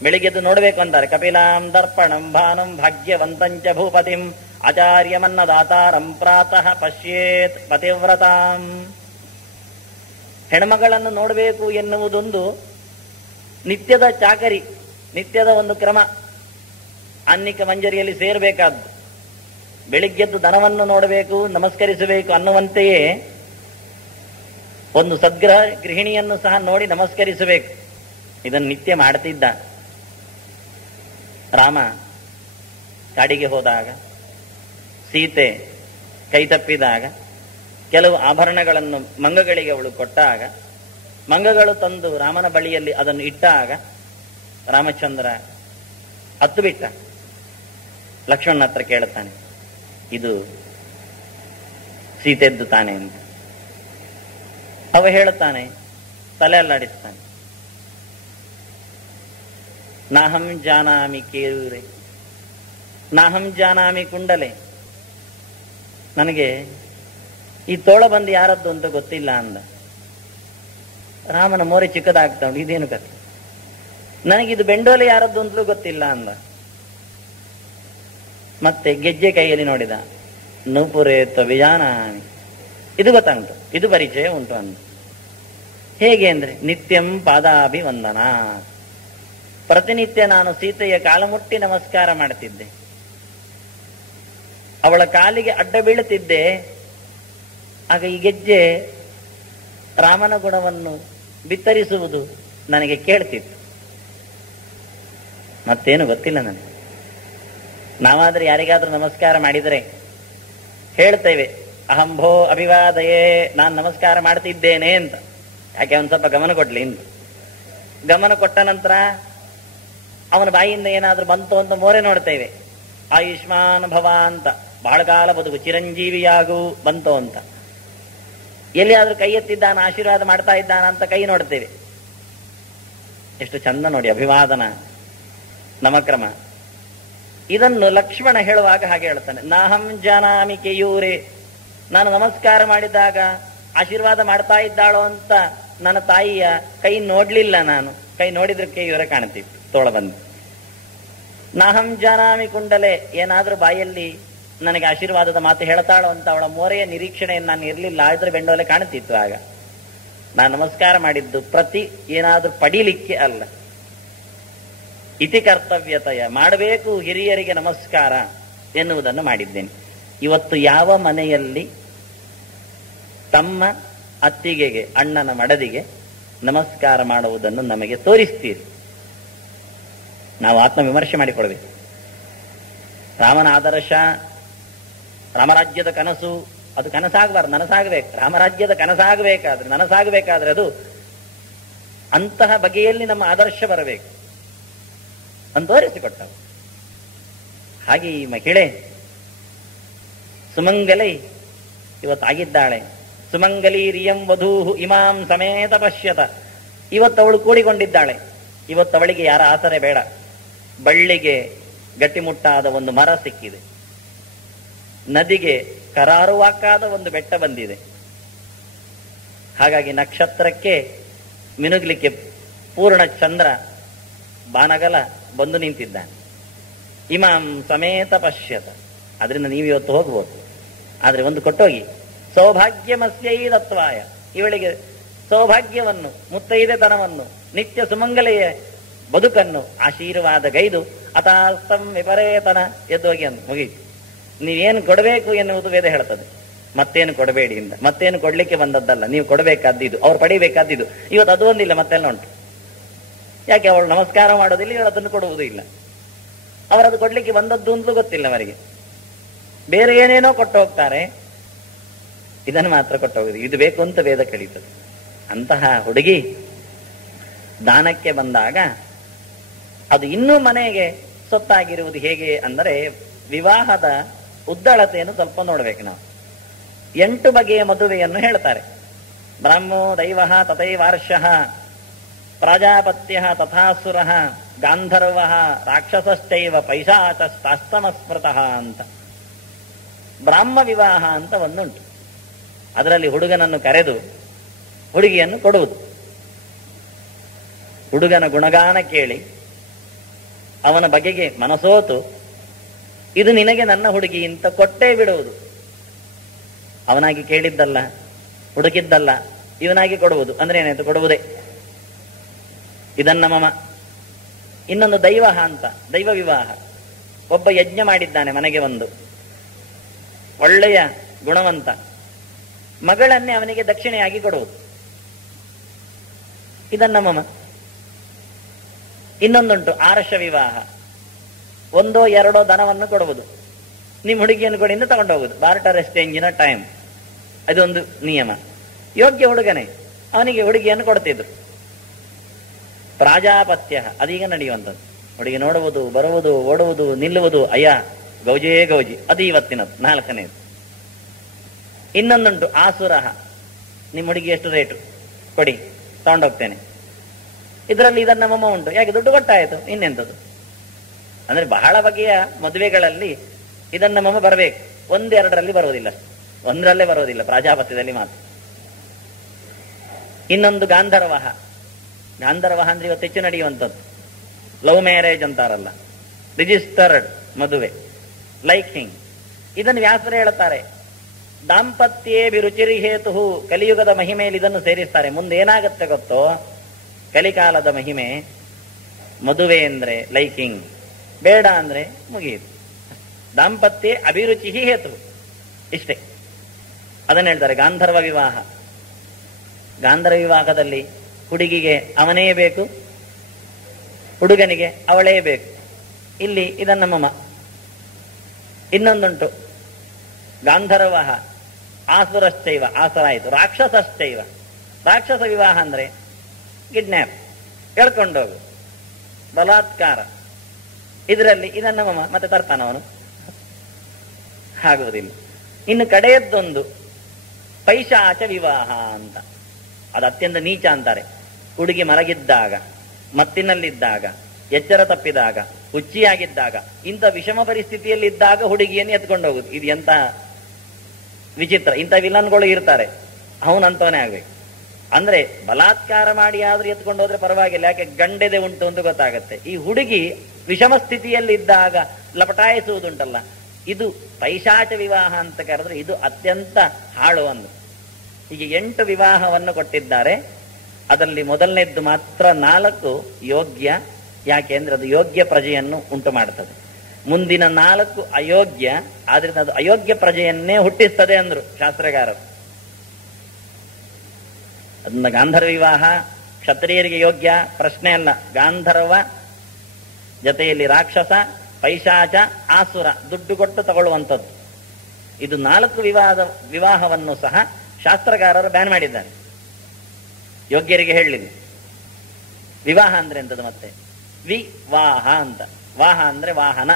ಬೆಳಿಗ್ಗೆದ್ದು ನೋಡಬೇಕು ಅಂತಾರೆ. ಕಪಿಲಾಂ ದರ್ಪಣಂ ಭಾನುಂ ಭಾಗ್ಯವಂತಂಚ ಭೂಪತಿಂ ಆಚಾರ್ಯಮನ್ನದಾತಾರಂ ಪ್ರಾತಃ ಪಶ್ಯೇತ್ ಪತಿವ್ರತಾಂ. ಹೆಣ್ಮಗಳನ್ನು ನೋಡಬೇಕು ಎನ್ನುವುದೊಂದು ನಿತ್ಯದ ಚಾಕರಿ, ನಿತ್ಯದ ಒಂದು ಕ್ರಮ. ಅನ್ನಿಕ ಮಂಜರಿಯಲ್ಲಿ ಸೇರಬೇಕಾದ್ದು. ಬೆಳಿಗ್ಗೆದ್ದು ದನವನ್ನು ನೋಡಬೇಕು, ನಮಸ್ಕರಿಸಬೇಕು ಅನ್ನುವಂತೆಯೇ ಒಂದು ಗೃಹಿಣಿಯನ್ನು ಸಹ ನೋಡಿ ನಮಸ್ಕರಿಸಬೇಕು. ಇದನ್ನು ನಿತ್ಯ ಮಾಡ್ತಿದ್ದ ರಾಮ. ಕಾಡಿಗೆ ಹೋದಾಗ ಸೀತೆ ಕೈ ತಪ್ಪಿದಾಗ ಕೆಲವು ಆಭರಣಗಳನ್ನು ಮಂಗಗಳಿಗೆ ಅವಳು ಕೊಟ್ಟಾಗ, ಮಂಗಗಳು ತಂದು ರಾಮನ ಬಳಿಯಲ್ಲಿ ಅದನ್ನು ಇಟ್ಟಾಗ ರಾಮಚಂದ್ರ ಹತ್ತು ಬಿಟ್ಟ. ಲಕ್ಷ್ಮಣನ ಹತ್ರ ಕೇಳುತ್ತಾನೆ, ಇದು ಸೀತೆದ್ದು ತಾನೆ ಅಂತ. ಅವ ಹೇಳುತ್ತಾನೆ, ತಲೆ ಅಲ್ಲಾಡಿಸ್ತಾನೆ, ನಾಹಂ ಜಾನಾಮಿ ಕೇರೂರೆ ನಾಹಂ ಜಾನಾಮಿ ಕುಂಡಲೆ. ನನಗೆ ಈ ತೋಳ ಬಂದು ಯಾರದ್ದು ಅಂತ ಗೊತ್ತಿಲ್ಲ ಅಂದ. ರಾಮನ ಮೋರೆ ಚಿಕ್ಕದಾಗ್ತಾ ಉಂಟು, ಇದೇನು ಕಥೆ? ನನಗಿದು ಬೆಂಡೋಲೆ ಯಾರದ್ದು ಅಂತಲೂ ಗೊತ್ತಿಲ್ಲ ಅಂದ. ಮತ್ತೆ ಗೆಜ್ಜೆ ಕೈಯಲ್ಲಿ ನೋಡಿದ, ನೂಪುರೆ ತ್ವವಿಜಾನಾಮಿ, ಇದು ಗೊತ್ತಾಗುಂಟು, ಇದು ಪರಿಚಯ ಉಂಟು ಅಂದ. ಹೇಗೆ ಅಂದ್ರೆ, ನಿತ್ಯಂ ಪಾದಾಭಿವಂದನ, ಪ್ರತಿನಿತ್ಯ ನಾನು ಸೀತೆಯ ಕಾಲಮುಟ್ಟಿ ನಮಸ್ಕಾರ ಮಾಡುತ್ತಿದ್ದೆ, ಅವಳ ಕಾಲಿಗೆ ಅಡ್ಡ ಬೀಳುತ್ತಿದ್ದೆ. ಆಗ ಈ ಗೆಜ್ಜೆ ರಾಮನ ಗುಣವನ್ನು ಬಿತ್ತರಿಸುವುದು ನನಗೆ ಕೇಳ್ತಿತ್ತು. ಮತ್ತೇನು ಗೊತ್ತಿಲ್ಲ ನನಗೆ. ನಾವಾದ್ರೆ ಯಾರಿಗಾದ್ರೂ ನಮಸ್ಕಾರ ಮಾಡಿದರೆ ಹೇಳ್ತೇವೆ, ಅಹಂಭೋ ಅಭಿವಾದಯೇ, ನಾನು ನಮಸ್ಕಾರ ಮಾಡ್ತಿದ್ದೇನೆ ಅಂತ. ಯಾಕೆ ಅವನು ಸ್ವಲ್ಪ ಗಮನ ಕೊಡ್ಲಿ ಅಂತ. ಗಮನ ಕೊಟ್ಟ ನಂತರ ಅವನ ಬಾಯಿಯಿಂದ ಏನಾದ್ರೂ ಬಂತು ಅಂತ ಮೋರೆ ನೋಡ್ತೇವೆ. ಆಯುಷ್ಮಾನ್ ಭವ ಅಂತ, ಬಹಳ ಕಾಲ ಬದುಕು, ಚಿರಂಜೀವಿಯಾಗು ಬಂತು ಅಂತ. ಎಲ್ಲಿಯಾದ್ರೂ ಕೈ ಎತ್ತಿದ್ದಾನ, ಆಶೀರ್ವಾದ ಮಾಡ್ತಾ ಇದ್ದಾನ ಅಂತ ಕೈ ನೋಡ್ತೇವೆ. ಎಷ್ಟು ಚಂದ ನೋಡಿ ಅಭಿವಾದನ ನಮಕ್ರಮ. ಇದನ್ನು ಲಕ್ಷ್ಮಣ ಹೇಳುವಾಗ ಹಾಗೆ ಹೇಳ್ತಾನೆ, ನಾಹಂ ಜಾನಾಮಿ ಕೇಯೂರೆ, ನಾನು ನಮಸ್ಕಾರ ಮಾಡಿದಾಗ ಆಶೀರ್ವಾದ ಮಾಡ್ತಾ ಇದ್ದಾಳೋ ಅಂತ ನನ್ನ ತಾಯಿಯ ಕೈ ನೋಡ್ಲಿಲ್ಲ. ನಾನು ಕೈ ನೋಡಿದ್ರೆ ಕೇಯೂರೆ ಕಾಣ್ತಿತ್ತು, ತೋಳ ಬಂದು. ನಾಹಂ ಜಾನಾಮಿ ಕುಂಡಲೆ, ಏನಾದ್ರೂ ಬಾಯಲ್ಲಿ ನನಗೆ ಆಶೀರ್ವಾದದ ಮಾತು ಹೇಳ್ತಾಳೋ ಅಂತ ಅವಳ ಮೋರೆಯ ನಿರೀಕ್ಷಣೆಯನ್ನು ನಾನು ಇರಲಿಲ್ಲ. ಆದ್ರೆ ಬೆಂಡೋಲೆ ಕಾಣುತ್ತಿತ್ತು. ಆಗ ನಾನು ನಮಸ್ಕಾರ ಮಾಡಿದ್ದು ಪ್ರತಿ ಏನಾದ್ರೂ ಪಡೀಲಿಕ್ಕೆ ಅಲ್ಲ, ಇತಿ ಕರ್ತವ್ಯತೆಯ, ಮಾಡಬೇಕು ಹಿರಿಯರಿಗೆ ನಮಸ್ಕಾರ ಎನ್ನುವುದನ್ನು ಮಾಡಿದ್ದೇನೆ. ಇವತ್ತು ಯಾವ ಮನೆಯಲ್ಲಿ ತಮ್ಮ ಅತ್ತಿಗೆಗೆ, ಅಣ್ಣನ ಮಡದಿಗೆ ನಮಸ್ಕಾರ ಮಾಡುವುದನ್ನು ನಮಗೆ ತೋರಿಸ್ತೀರಿ? ನಾವು ಆತ್ಮವಿಮರ್ಶೆ ಮಾಡಿಕೊಳ್ಬೇಕು. ರಾಮನ ಆದರ್ಶ, ರಾಮರಾಜ್ಯದ ಕನಸು, ಅದು ಕನಸಾಗಬಾರ್ದು, ನನಸಾಗಬೇಕು. ರಾಮರಾಜ್ಯದ ಕನಸಾಗಬೇಕಾದ್ರೆ, ನನಸಾಗಬೇಕಾದ್ರೆ ಅದು ಅಂತಹ ಬಗೆಯಲ್ಲಿ ನಮ್ಮ ಆದರ್ಶ ಬರಬೇಕು ಅಂತ ತೋರಿಸಿಕೊಟ್ಟವು. ಹಾಗೆ ಈ ಮಹಿಳೆ ಸುಮಂಗಲೈ ಇವತ್ತಾಗಿದ್ದಾಳೆ. ಸುಮಂಗಲಿ ರಿಯಂ ವಧೂಹು ಇಮಾಂ ಸಮೇತ ಪಶ್ಯತ. ಇವತ್ತವಳು ಕೂಡಿಕೊಂಡಿದ್ದಾಳೆ. ಇವತ್ತವಳಿಗೆ ಯಾರ ಆಸರೆ ಬೇಡ. ಬಳ್ಳಿಗೆ ಗಟ್ಟಿಮುಟ್ಟಾದ ಒಂದು ಮರ ಸಿಕ್ಕಿದೆ, ನದಿಗೆ ಕರಾರುವಾಕಾದ ಒಂದು ಬೆಟ್ಟ ಬಂದಿದೆ. ಹಾಗಾಗಿ ನಕ್ಷತ್ರಕ್ಕೆ ಮಿನುಗ್ಲಿಕ್ಕೆ ಪೂರ್ಣ ಚಂದ್ರ ಬಾನಗಲ ಬಂದು ನಿಂತಿದ್ದಾನೆ. ಇಮಾಂ ಸಮೇತ ಪಶ್ಯತ. ಅದರಿಂದ ನೀವು ಇವತ್ತು ಹೋಗ್ಬೋದು. ಆದ್ರೆ ಒಂದು ಕೊಟ್ಟೋಗಿ, ಸೌಭಾಗ್ಯಮಸ್ಯೈ ದತ್ವಾಯ, ಇವಳಿಗೆ ಸೌಭಾಗ್ಯವನ್ನು, ಮುತ್ತೈದೆತನವನ್ನು, ನಿತ್ಯ ಸುಮಂಗಲೆಯ ಬದುಕನ್ನು ಆಶೀರ್ವಾದ ಗೈದು ಅತಾಸ್ತಂ ವಿಪರೇತನ ಎದ್ದೋಗಿ ಅಂತ ಮುಗೀತು. ನೀವೇನು ಕೊಡಬೇಕು ಎನ್ನುವುದು ವೇದ ಹೇಳ್ತದೆ. ಮತ್ತೇನು ಕೊಡಬೇಡಿ ಇಂದ. ಮತ್ತೇನು ಕೊಡ್ಲಿಕ್ಕೆ ಬಂದದ್ದಲ್ಲ, ನೀವು ಕೊಡಬೇಕಾದ್ದು, ಅವ್ರು ಪಡಿಬೇಕಾದ್ದು. ಇವತ್ತು ಅದು ಒಂದಿಲ್ಲ, ಮತ್ತೆಲ್ಲ ಉಂಟು. ಯಾಕೆ ಅವಳು ನಮಸ್ಕಾರ ಮಾಡೋದಿಲ್ಲ, ಇವಳು ಅದನ್ನು ಕೊಡುವುದೂ ಇಲ್ಲ. ಅವರದು ಕೊಡ್ಲಿಕ್ಕೆ ಬಂದದ್ದು ಅಂತಲೂ ಗೊತ್ತಿಲ್ಲ ಅವರಿಗೆ. ಬೇರೆ ಏನೇನೋ ಕೊಟ್ಟು ಹೋಗ್ತಾರೆ, ಇದನ್ನು ಮಾತ್ರ ಕೊಟ್ಟು ಹೋಗುದು. ಇದು ಬೇಕು ಅಂತ ವೇದ ಕಳೀತದೆ. ಅಂತಹ ಹುಡುಗಿ ದಾನಕ್ಕೆ ಬಂದಾಗ ಅದು ಇನ್ನೂ ಮನೆಗೆ ಸೊತ್ತಾಗಿರುವುದು ಹೇಗೆ ಅಂದರೆ, ವಿವಾಹದ ಉದ್ದಳತೆಯನ್ನು ಸ್ವಲ್ಪ ನೋಡ್ಬೇಕು ನಾವು. 8 ಬಗೆಯ ಮದುವೆಯನ್ನು ಹೇಳ್ತಾರೆ. ಬ್ರಾಹ್ಮೋ ದೈವ ತಥೈವಾರ್ಷಃ, ಪ್ರಾಜಾಪತ್ಯ ತಥಾಸುರ ಗಾಂಧರ್ವ ರಾಕ್ಷಸಶ್ಚೈವ ಪೈಶಾಚಸ್ತಾಸ್ತಮಸ್ಮೃತಃ ಅಂತ ಬ್ರಾಹ್ಮ ವಿವಾಹ ಅಂತ ಒಂದುಂಟು. ಅದರಲ್ಲಿ ಹುಡುಗನನ್ನು ಕರೆದು ಹುಡುಗಿಯನ್ನು ಕೊಡುವುದು. ಹುಡುಗನ ಗುಣಗಾನ ಕೇಳಿ ಅವನ ಬಗೆಗೆ ಮನಸೋತು ಇದು ನಿನಗೆ ನನ್ನ ಹುಡುಗಿ ಅಂತ ಕೊಟ್ಟೇ ಬಿಡುವುದು. ಅವನಾಗಿ ಕೇಳಿದ್ದಲ್ಲ, ಹುಡುಕಿದ್ದಲ್ಲ, ಇವನಾಗಿ ಕೊಡುವುದು. ಅಂದ್ರೆ ಏನಾಯ್ತು? ಕೊಡುವುದೇ. ಇದನ್ನ ಮಮ. ಇನ್ನೊಂದು ದೈವ ಅಂತ, ದೈವ ವಿವಾಹ. ಒಬ್ಬ ಯಜ್ಞ ಮಾಡಿದ್ದಾನೆ ಮನೆಗೆ ಒಂದು, ಒಳ್ಳೆಯ ಗುಣವಂತ, ಮಗಳನ್ನೇ ಅವನಿಗೆ ದಕ್ಷಿಣೆಯಾಗಿ ಕೊಡುವುದು. ಇದನ್ನ ಮಮ. ಇನ್ನೊಂದುಂಟು ಆರ್ಷ ವಿವಾಹ. ಒಂದೋ ಎರಡೋ ದನವನ್ನು ಕೊಡುವುದು. ನಿಮ್ಮ ಹುಡುಗಿಯನ್ನು ಕೊಡಿಂದ ತಗೊಂಡು ಹೋಗುದು. ಬಾರ್ಟರ್ ಎಕ್ಸ್ಚೇಂಜಿನ ಟೈಮ್ ಅದೊಂದು ನಿಯಮ. ಯೋಗ್ಯ ಹುಡುಗನೇ, ಅವನಿಗೆ ಹುಡುಗಿಯನ್ನು ಕೊಡ್ತಿದ್ರು. ಪ್ರಾಜಾಪತ್ಯ ಅದೀಗ ನಡೆಯುವಂಥದ್ದು. ಹುಡುಗಿ ನೋಡುವುದು, ಬರುವುದು, ಓಡುವುದು, ನಿಲ್ಲುವುದು, ಅಯ್ಯ ಗೌಜೇ ಗೌಜಿ. ಅದು ಇವತ್ತಿನದ್ದು 4ನೇದು. ಇನ್ನೊಂದುಂಟು ಆಸುರ. ನಿಮ್ಮ ಹುಡುಗಿ ಎಷ್ಟು ರೇಟು ಕೊಡಿ, ತಗೊಂಡೋಗ್ತೇನೆ. ಇದರಲ್ಲಿ ಇದನ್ನ ಮಮ ಉಂಟು. ಯಾಕೆ? ದುಡ್ಡು ಕೊಟ್ಟಾಯಿತು, ಇನ್ನೆಂಥದ್ದು. ಅಂದ್ರೆ ಬಹಳ ಬಗೆಯ ಮದುವೆಗಳಲ್ಲಿ ಇದನ್ನ ಮಮ ಬರಬೇಕು. ಒಂದೆರಡರಲ್ಲಿ ಬರುವುದಿಲ್ಲ, ಒಂದರಲ್ಲೇ ಬರುವುದಿಲ್ಲ, ಪ್ರಾಜಾಪತ್ಯದಲ್ಲಿ ಮಾತ್ರ. ಇನ್ನೊಂದು ಗಾಂಧರ್ವ. ಗಾಂಧರ್ವ ಅಂದ್ರೆ ಇವತ್ತು ಹೆಚ್ಚು ನಡೆಯುವಂಥದ್ದು. ಲವ್ ಮ್ಯಾರೇಜ್ ಅಂತಾರಲ್ಲ, ರಿಜಿಸ್ಟರ್ಡ್ ಮದುವೆ, ಲೈಕ್ ಹಿಂಗ್. ಇದನ್ನು ವ್ಯಾಸರು ಹೇಳುತ್ತಾರೆ, ದಾಂಪತ್ಯೇಭಿರುಚಿರಿ ಹೇತು. ಕಲಿಯುಗದ ಮಹಿಮೆಯಲ್ಲಿ ಇದನ್ನು ಸೇರಿಸ್ತಾರೆ. ಮುಂದೆ ಏನಾಗುತ್ತೆ ಗೊತ್ತೋ? ಕಲಿಕಾಲದ ಮಹಿಮೆ. ಮದುವೆ ಅಂದ್ರೆ ಲೈಕಿಂಗ್, ಬೇಡ ಅಂದ್ರೆ ಮುಗಿಯಿತು. ದಾಂಪತ್ಯ ಅಭಿರುಚಿ ಹೇತು, ಇಷ್ಟೇ. ಅದನ್ನು ಹೇಳ್ತಾರೆ ಗಾಂಧರ್ವ ವಿವಾಹ. ಗಾಂಧರ್ವ ವಿವಾಹದಲ್ಲಿ ಹುಡುಗಿಗೆ ಅವನೇ ಬೇಕು, ಹುಡುಗನಿಗೆ ಅವಳೇ ಬೇಕು. ಇಲ್ಲಿ ಇದನ್ನ ಮಮ. ಇನ್ನೊಂದುಂಟು ಗಾಂಧರ್ವ ಆಸುರಶ್ಚೈವ. ಆಸುರ ಆಯಿತು. ರಾಕ್ಷಸಶ್ಚೈವ. ರಾಕ್ಷಸ ವಿವಾಹ ಅಂದ್ರೆ ಕಿಡ್ನ್ಯಾಪ್, ಕೇಳ್ಕೊಂಡೋಗು, ಬಲಾತ್ಕಾರ. ಇದರಲ್ಲಿ ಇದನ್ನ ಮಮ. ಮತ್ತೆ ತರ್ತಾನ ಅವನು, ಆಗುವುದಿಲ್ಲ. ಇನ್ನು ಕಡೆಯದ್ದೊಂದು ಪೈಶಾಚ ವಿವಾಹ ಅಂತ. ಅದು ಅತ್ಯಂತ ನೀಚ ಅಂತಾರೆ. ಹುಡುಗಿ ಮಲಗಿದ್ದಾಗ, ಮತ್ತಿನಲ್ಲಿದ್ದಾಗ, ಎಚ್ಚರ ತಪ್ಪಿದಾಗ, ಹುಚ್ಚಿಯಾಗಿದ್ದಾಗ, ಇಂಥ ವಿಷಮ ಪರಿಸ್ಥಿತಿಯಲ್ಲಿದ್ದಾಗ ಹುಡುಗಿಯನ್ನು ಎತ್ಕೊಂಡು ಹೋಗುದು. ಇದು ಎಂತ ವಿಚಿತ್ರ. ಇಂಥ ವಿಲನ್ಗಳು ಇರ್ತಾರೆ, ಅವನಂತವನೇ ಆಗ್ಬೇಕು. ಅಂದ್ರೆ ಬಲಾತ್ಕಾರ ಮಾಡಿ ಆದ್ರೂ ಎತ್ಕೊಂಡು ಹೋದ್ರೆ ಪರವಾಗಿಲ್ಲ, ಯಾಕೆ ಗಂಡೆದೆ ಉಂಟು ಅಂತ ಗೊತ್ತಾಗತ್ತೆ. ಈ ಹುಡುಗಿ ವಿಷಮ ಸ್ಥಿತಿಯಲ್ಲಿದ್ದಾಗ ಲಪಟಾಯಿಸುವುದುಂಟಲ್ಲ, ಇದು ಪೈಶಾಚ ವಿವಾಹ ಅಂತ ಕರೆದ್ರೆ ಇದು ಅತ್ಯಂತ ಹಾಳು ಅಂದು. ಹೀಗೆ 8 ವಿವಾಹವನ್ನು ಕೊಟ್ಟಿದ್ದಾರೆ. ಅದರಲ್ಲಿ ಮೊದಲನೇದ್ದು ಮಾತ್ರ 4 ಯೋಗ್ಯ. ಯಾಕೆ ಅಂದ್ರೆ ಅದು ಯೋಗ್ಯ ಪ್ರಜೆಯನ್ನು ಉಂಟು ಮಾಡುತ್ತದೆ. ಮುಂದಿನ 4 ಅಯೋಗ್ಯ. ಆದ್ರಿಂದ ಅದು ಅಯೋಗ್ಯ ಪ್ರಜೆಯನ್ನೇ ಹುಟ್ಟಿಸ್ತದೆ ಅಂದ್ರು ಶಾಸ್ತ್ರಗಾರರು. ಅದನ್ನ ಗಾಂಧರ್ವ ವಿವಾಹ ಕ್ಷತ್ರಿಯರಿಗೆ ಯೋಗ್ಯ, ಪ್ರಶ್ನೆ ಅಲ್ಲ. ಗಾಂಧರ್ವ ಜೊತೆಯಲ್ಲಿ ರಾಕ್ಷಸ, ಪೈಶಾಚ, ಆಸುರ, ದುಡ್ಡು ಕೊಟ್ಟು ತಗೊಳ್ಳುವಂಥದ್ದು. ಇದು 4 ವಿವಾಹವನ್ನು ಸಹ ಶಾಸ್ತ್ರಗಾರರು ಬ್ಯಾನ್ ಮಾಡಿದ್ದಾರೆ. ಯೋಗ್ಯರಿಗೆ ಹೇಳಲಿಲ್ಲ. ವಿವಾಹ ಅಂದ್ರೆ ಎಂತದ್ದು? ಮತ್ತೆ ವಿವಾಹ ಅಂತ. ವಾಹ ಅಂದ್ರೆ ವಾಹನ,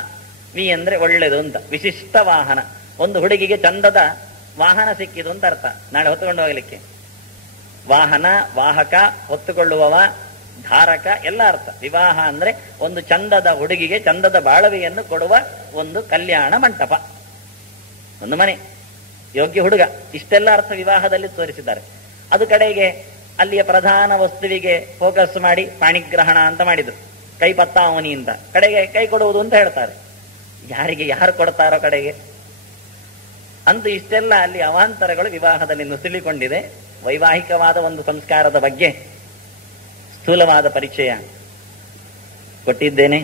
ವಿ ಅಂದ್ರೆ ಒಳ್ಳೆದು ಅಂತ. ವಿಶಿಷ್ಟ ವಾಹನ. ಒಂದು ಹುಡುಗಿಗೆ ಚಂದದ ವಾಹನ ಸಿಕ್ಕಿದು ಅಂತ ಅರ್ಥ. ನಾಳೆ ಹೊತ್ತುಕೊಂಡು ಹೋಗಲಿಕ್ಕೆ ವಾಹನ, ವಾಹಕ, ಹೊತ್ತುಕೊಳ್ಳುವವ, ಧಾರಕ ಎಲ್ಲ ಅರ್ಥ. ವಿವಾಹ ಅಂದ್ರೆ ಒಂದು ಚಂದದ ಹುಡುಗಿಗೆ ಚಂದದ ಬಾಳವೆಯನ್ನು ಕೊಡುವ ಒಂದು ಕಲ್ಯಾಣ ಮಂಟಪ, ಒಂದು ಮನೆ, ಯೋಗ್ಯ ಹುಡುಗ. ಇಷ್ಟೆಲ್ಲ ಅರ್ಥ ವಿವಾಹದಲ್ಲಿ ತೋರಿಸಿದ್ದಾರೆ. ಅದು ಕಡೆಗೆ ಅಲ್ಲಿಯ ಪ್ರಧಾನ ವಸ್ತುವಿಗೆ ಫೋಕಸ್ ಮಾಡಿ ಪಾಣಿಗ್ರಹಣ ಅಂತ ಮಾಡಿದ್ರು. ಕೈ ಪತ್ತಾವನಿ ಅಂತ, ಕಡೆಗೆ ಕೈ ಕೊಡುವುದು ಅಂತ ಹೇಳ್ತಾರೆ. ಯಾರಿಗೆ ಯಾರು ಕೊಡ್ತಾರೋ ಕಡೆಗೆ ಅಂತೂ ಇಷ್ಟೆಲ್ಲ ಅಲ್ಲಿ ಅವಾಂತರಗಳು ವಿವಾಹದಲ್ಲಿ ನುಸುಳಿಕೊಂಡಿದೆ. ವೈವಾಹಿಕವಾದ ಒಂದು ಸಂಸ್ಕಾರದ ಬಗ್ಗೆ ಸ್ಥೂಲವಾದ ಪರಿಚಯ ಕೊಟ್ಟಿದ್ದೇನೆ.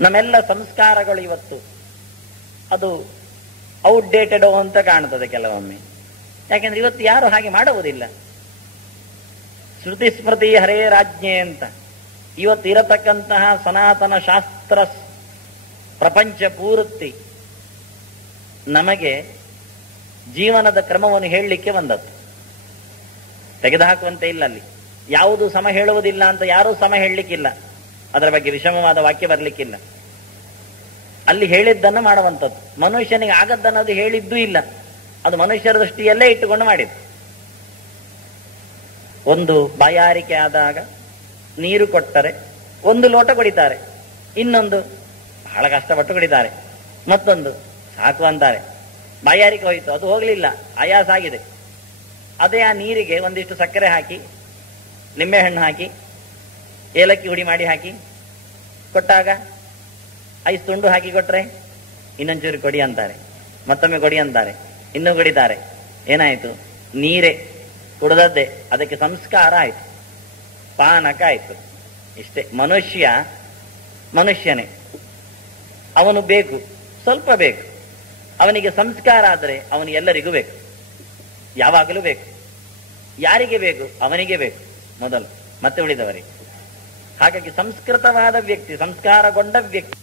ನಮ್ಮೆಲ್ಲ ಸಂಸ್ಕಾರಗಳು ಇವತ್ತು ಅದು ಔಟ್ಡೇಟೆಡ್ ಅಂತ ಕಾಣುತ್ತದೆ ಕೆಲವೊಮ್ಮೆ. ಯಾಕೆಂದ್ರೆ ಇವತ್ತು ಯಾರು ಹಾಗೆ ಮಾಡುವುದಿಲ್ಲ. ಶ್ರುತಿ ಸ್ಮೃತಿ ಹರೇ ರಾಜ್ಞೆ ಅಂತ ಇವತ್ತು ಇರತಕ್ಕಂತಹ ಸನಾತನ ಶಾಸ್ತ್ರ ಪ್ರಪಂಚ ಪೂರ್ತಿ ನಮಗೆ ಜೀವನದ ಕ್ರಮವನ್ನು ಹೇಳಲಿಕ್ಕೆ ಬಂದದ್ದು. ತೆಗೆದುಹಾಕುವಂತೆ ಇಲ್ಲ. ಅಲ್ಲಿ ಯಾವುದು ಸಮ ಹೇಳುವುದಿಲ್ಲ ಅಂತ ಯಾರೂ ಸಮ ಹೇಳಲಿಕ್ಕಿಲ್ಲ. ಅದರ ಬಗ್ಗೆ ವಿಷಮವಾದ ವಾಕ್ಯ ಬರಲಿಕ್ಕಿಲ್ಲ. ಅಲ್ಲಿ ಹೇಳಿದ್ದನ್ನು ಮಾಡುವಂಥದ್ದು. ಮನುಷ್ಯನಿಗೆ ಆಗದ್ದನ್ನದು ಹೇಳಿದ್ದೂ ಇಲ್ಲ. ಅದು ಮನುಷ್ಯರ ದೃಷ್ಟಿಯಲ್ಲೇ ಇಟ್ಟುಕೊಂಡು ಮಾಡಿದ್ದು. ಒಂದು ಬಾಯಾರಿಕೆ ಆದಾಗ ನೀರು ಕೊಟ್ಟರೆ ಒಂದು ಲೋಟ ಕುಡಿತಾರೆ, ಇನ್ನೊಂದು ಬಹಳ ಕಷ್ಟಪಟ್ಟು ಕುಡಿತಾರೆ, ಮತ್ತೊಂದು ಸಾಕು ಅಂತಾರೆ. ಬಾಯಾರಿಕೆ ಹೋಯಿತು, ಅದು ಹೋಗ್ಲಿಲ್ಲ, ಆಯಾಸ ಆಗಿದೆ. ಅದೇ ಆ ನೀರಿಗೆ ಒಂದಿಷ್ಟು ಸಕ್ಕರೆ ಹಾಕಿ, ನಿಂಬೆಹಣ್ಣು ಹಾಕಿ, ಏಲಕ್ಕಿ ಹುಡಿ ಮಾಡಿ ಹಾಕಿ ಕೊಟ್ಟಾಗ, ಐಸ್ ತುಂಡು ಹಾಕಿ ಕೊಟ್ರೆ ಇನ್ನೊಂಚೂರು ಕೊಡಿ ಅಂತಾರೆ, ಮತ್ತೊಮ್ಮೆ ಕೊಡಿ ಅಂತಾರೆ, ಇನ್ನೂ ಕುಡಿತಾರೆ. ಏನಾಯ್ತು? ನೀರೇ ಕುಡಿದದ್ದೇ, ಅದಕ್ಕೆ ಸಂಸ್ಕಾರ ಆಯ್ತು, ಪಾನಕ ಆಯ್ತು. ಇಷ್ಟೇ. ಮನುಷ್ಯನೇ, ಅವನು ಬೇಕು, ಸ್ವಲ್ಪ ಬೇಕು. ಅವನಿಗೆ ಸಂಸ್ಕಾರ ಆದರೆ ಅವನು ಎಲ್ಲರಿಗೂ ಬೇಕು, ಯಾವಾಗಲೂ ಬೇಕು. ಯಾರಿಗೆ ಬೇಕು? ಅವನಿಗೆ ಬೇಕು ಮೊದಲು, ಮತ್ತೆ ಉಳಿದವರಿಗೆ. ಹಾಗಾಗಿ ಸಂಸ್ಕೃತವಾದ ವ್ಯಕ್ತಿ, ಸಂಸ್ಕಾರಗೊಂಡ ವ್ಯಕ್ತಿ